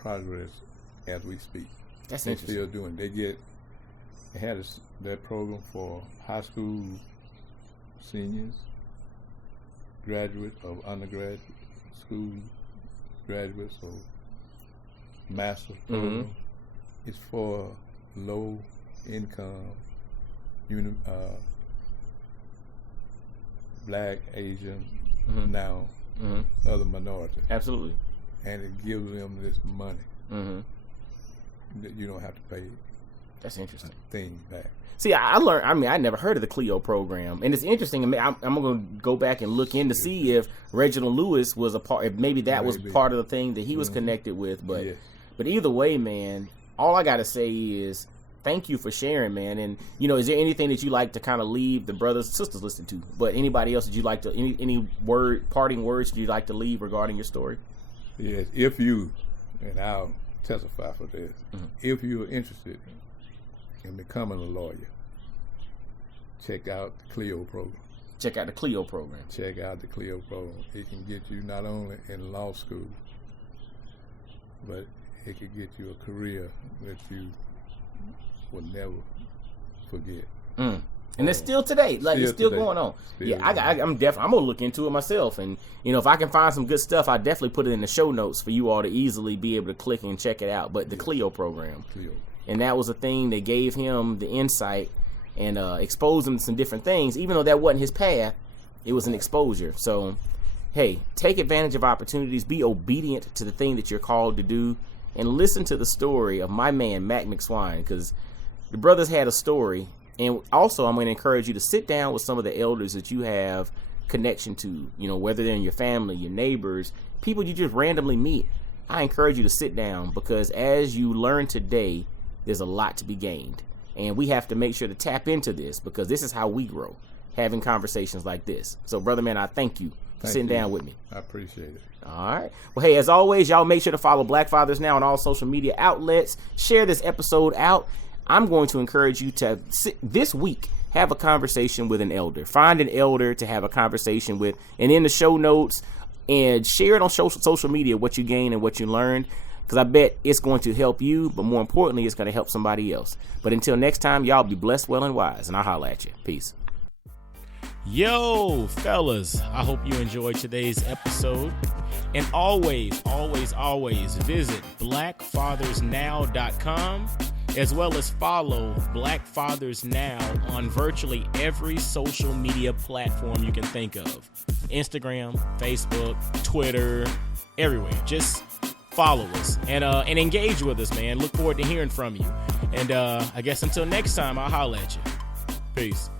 progress as we speak. That's They're interesting. still doing. They had that program for high school seniors, graduates of undergraduate school graduates, or master's program. Mm-hmm. It's for low income, black, Asian, now other minorities. Absolutely. And it gives them this money that you don't have to pay. That's interesting. Thing back. See, I learned. I mean, I never heard of the Clio program, and it's interesting. I mean, I'm going to go back and look in to see if Reginald Lewis was a part. If maybe that was part of the thing that he was connected with. But but either way, man, all I got to say is thank you for sharing, man. And is there anything that you like to kind of leave the brothers and sisters listen to? But anybody else that you like to any parting words you'd like to leave regarding your story? Yes, if you, and I'll testify for this, if you're interested in becoming a lawyer, check out the Clio program. Check out the Clio program. Check out the Clio program. It can get you not only in law school, but it can get you a career that you will never forget. And it's still today, it's still going on. I'm gonna look into it myself, and if I can find some good stuff, I definitely put it in the show notes for you all to easily be able to click and check it out. But the Clio program, and that was a thing that gave him the insight and exposed him to some different things, even though that wasn't his path. It was an exposure. So, hey, take advantage of opportunities, be obedient to the thing that you're called to do, and listen to the story of my man Mac McSwine, because the brothers had a story. And also, I'm going to encourage you to sit down with some of the elders that you have connection to, whether they're in your family, your neighbors, people you just randomly meet. I encourage you to sit down, because as you learn today, there's a lot to be gained. And we have to make sure to tap into this, because this is how we grow, having conversations like this. So, brother man, I thank you for sitting down with me. I appreciate it. All right. Well, hey, as always, y'all make sure to follow Black Fathers Now on all social media outlets. Share this episode out. I'm going to encourage you to this week have a conversation with an elder. Find an elder to have a conversation with, and in the show notes, and share it on social media what you gain and what you learned, because I bet it's going to help you, but more importantly, it's going to help somebody else. But until next time, y'all be blessed, well, and wise, and I'll holler at you. Peace. Yo, fellas, I hope you enjoyed today's episode. And always, always, always visit blackfathersnow.com, as well as follow Black Fathers Now on virtually every social media platform you can think of. Instagram, Facebook, Twitter, everywhere. Just follow us and engage with us, man. Look forward to hearing from you. And I guess until next time, I'll holler at you. Peace.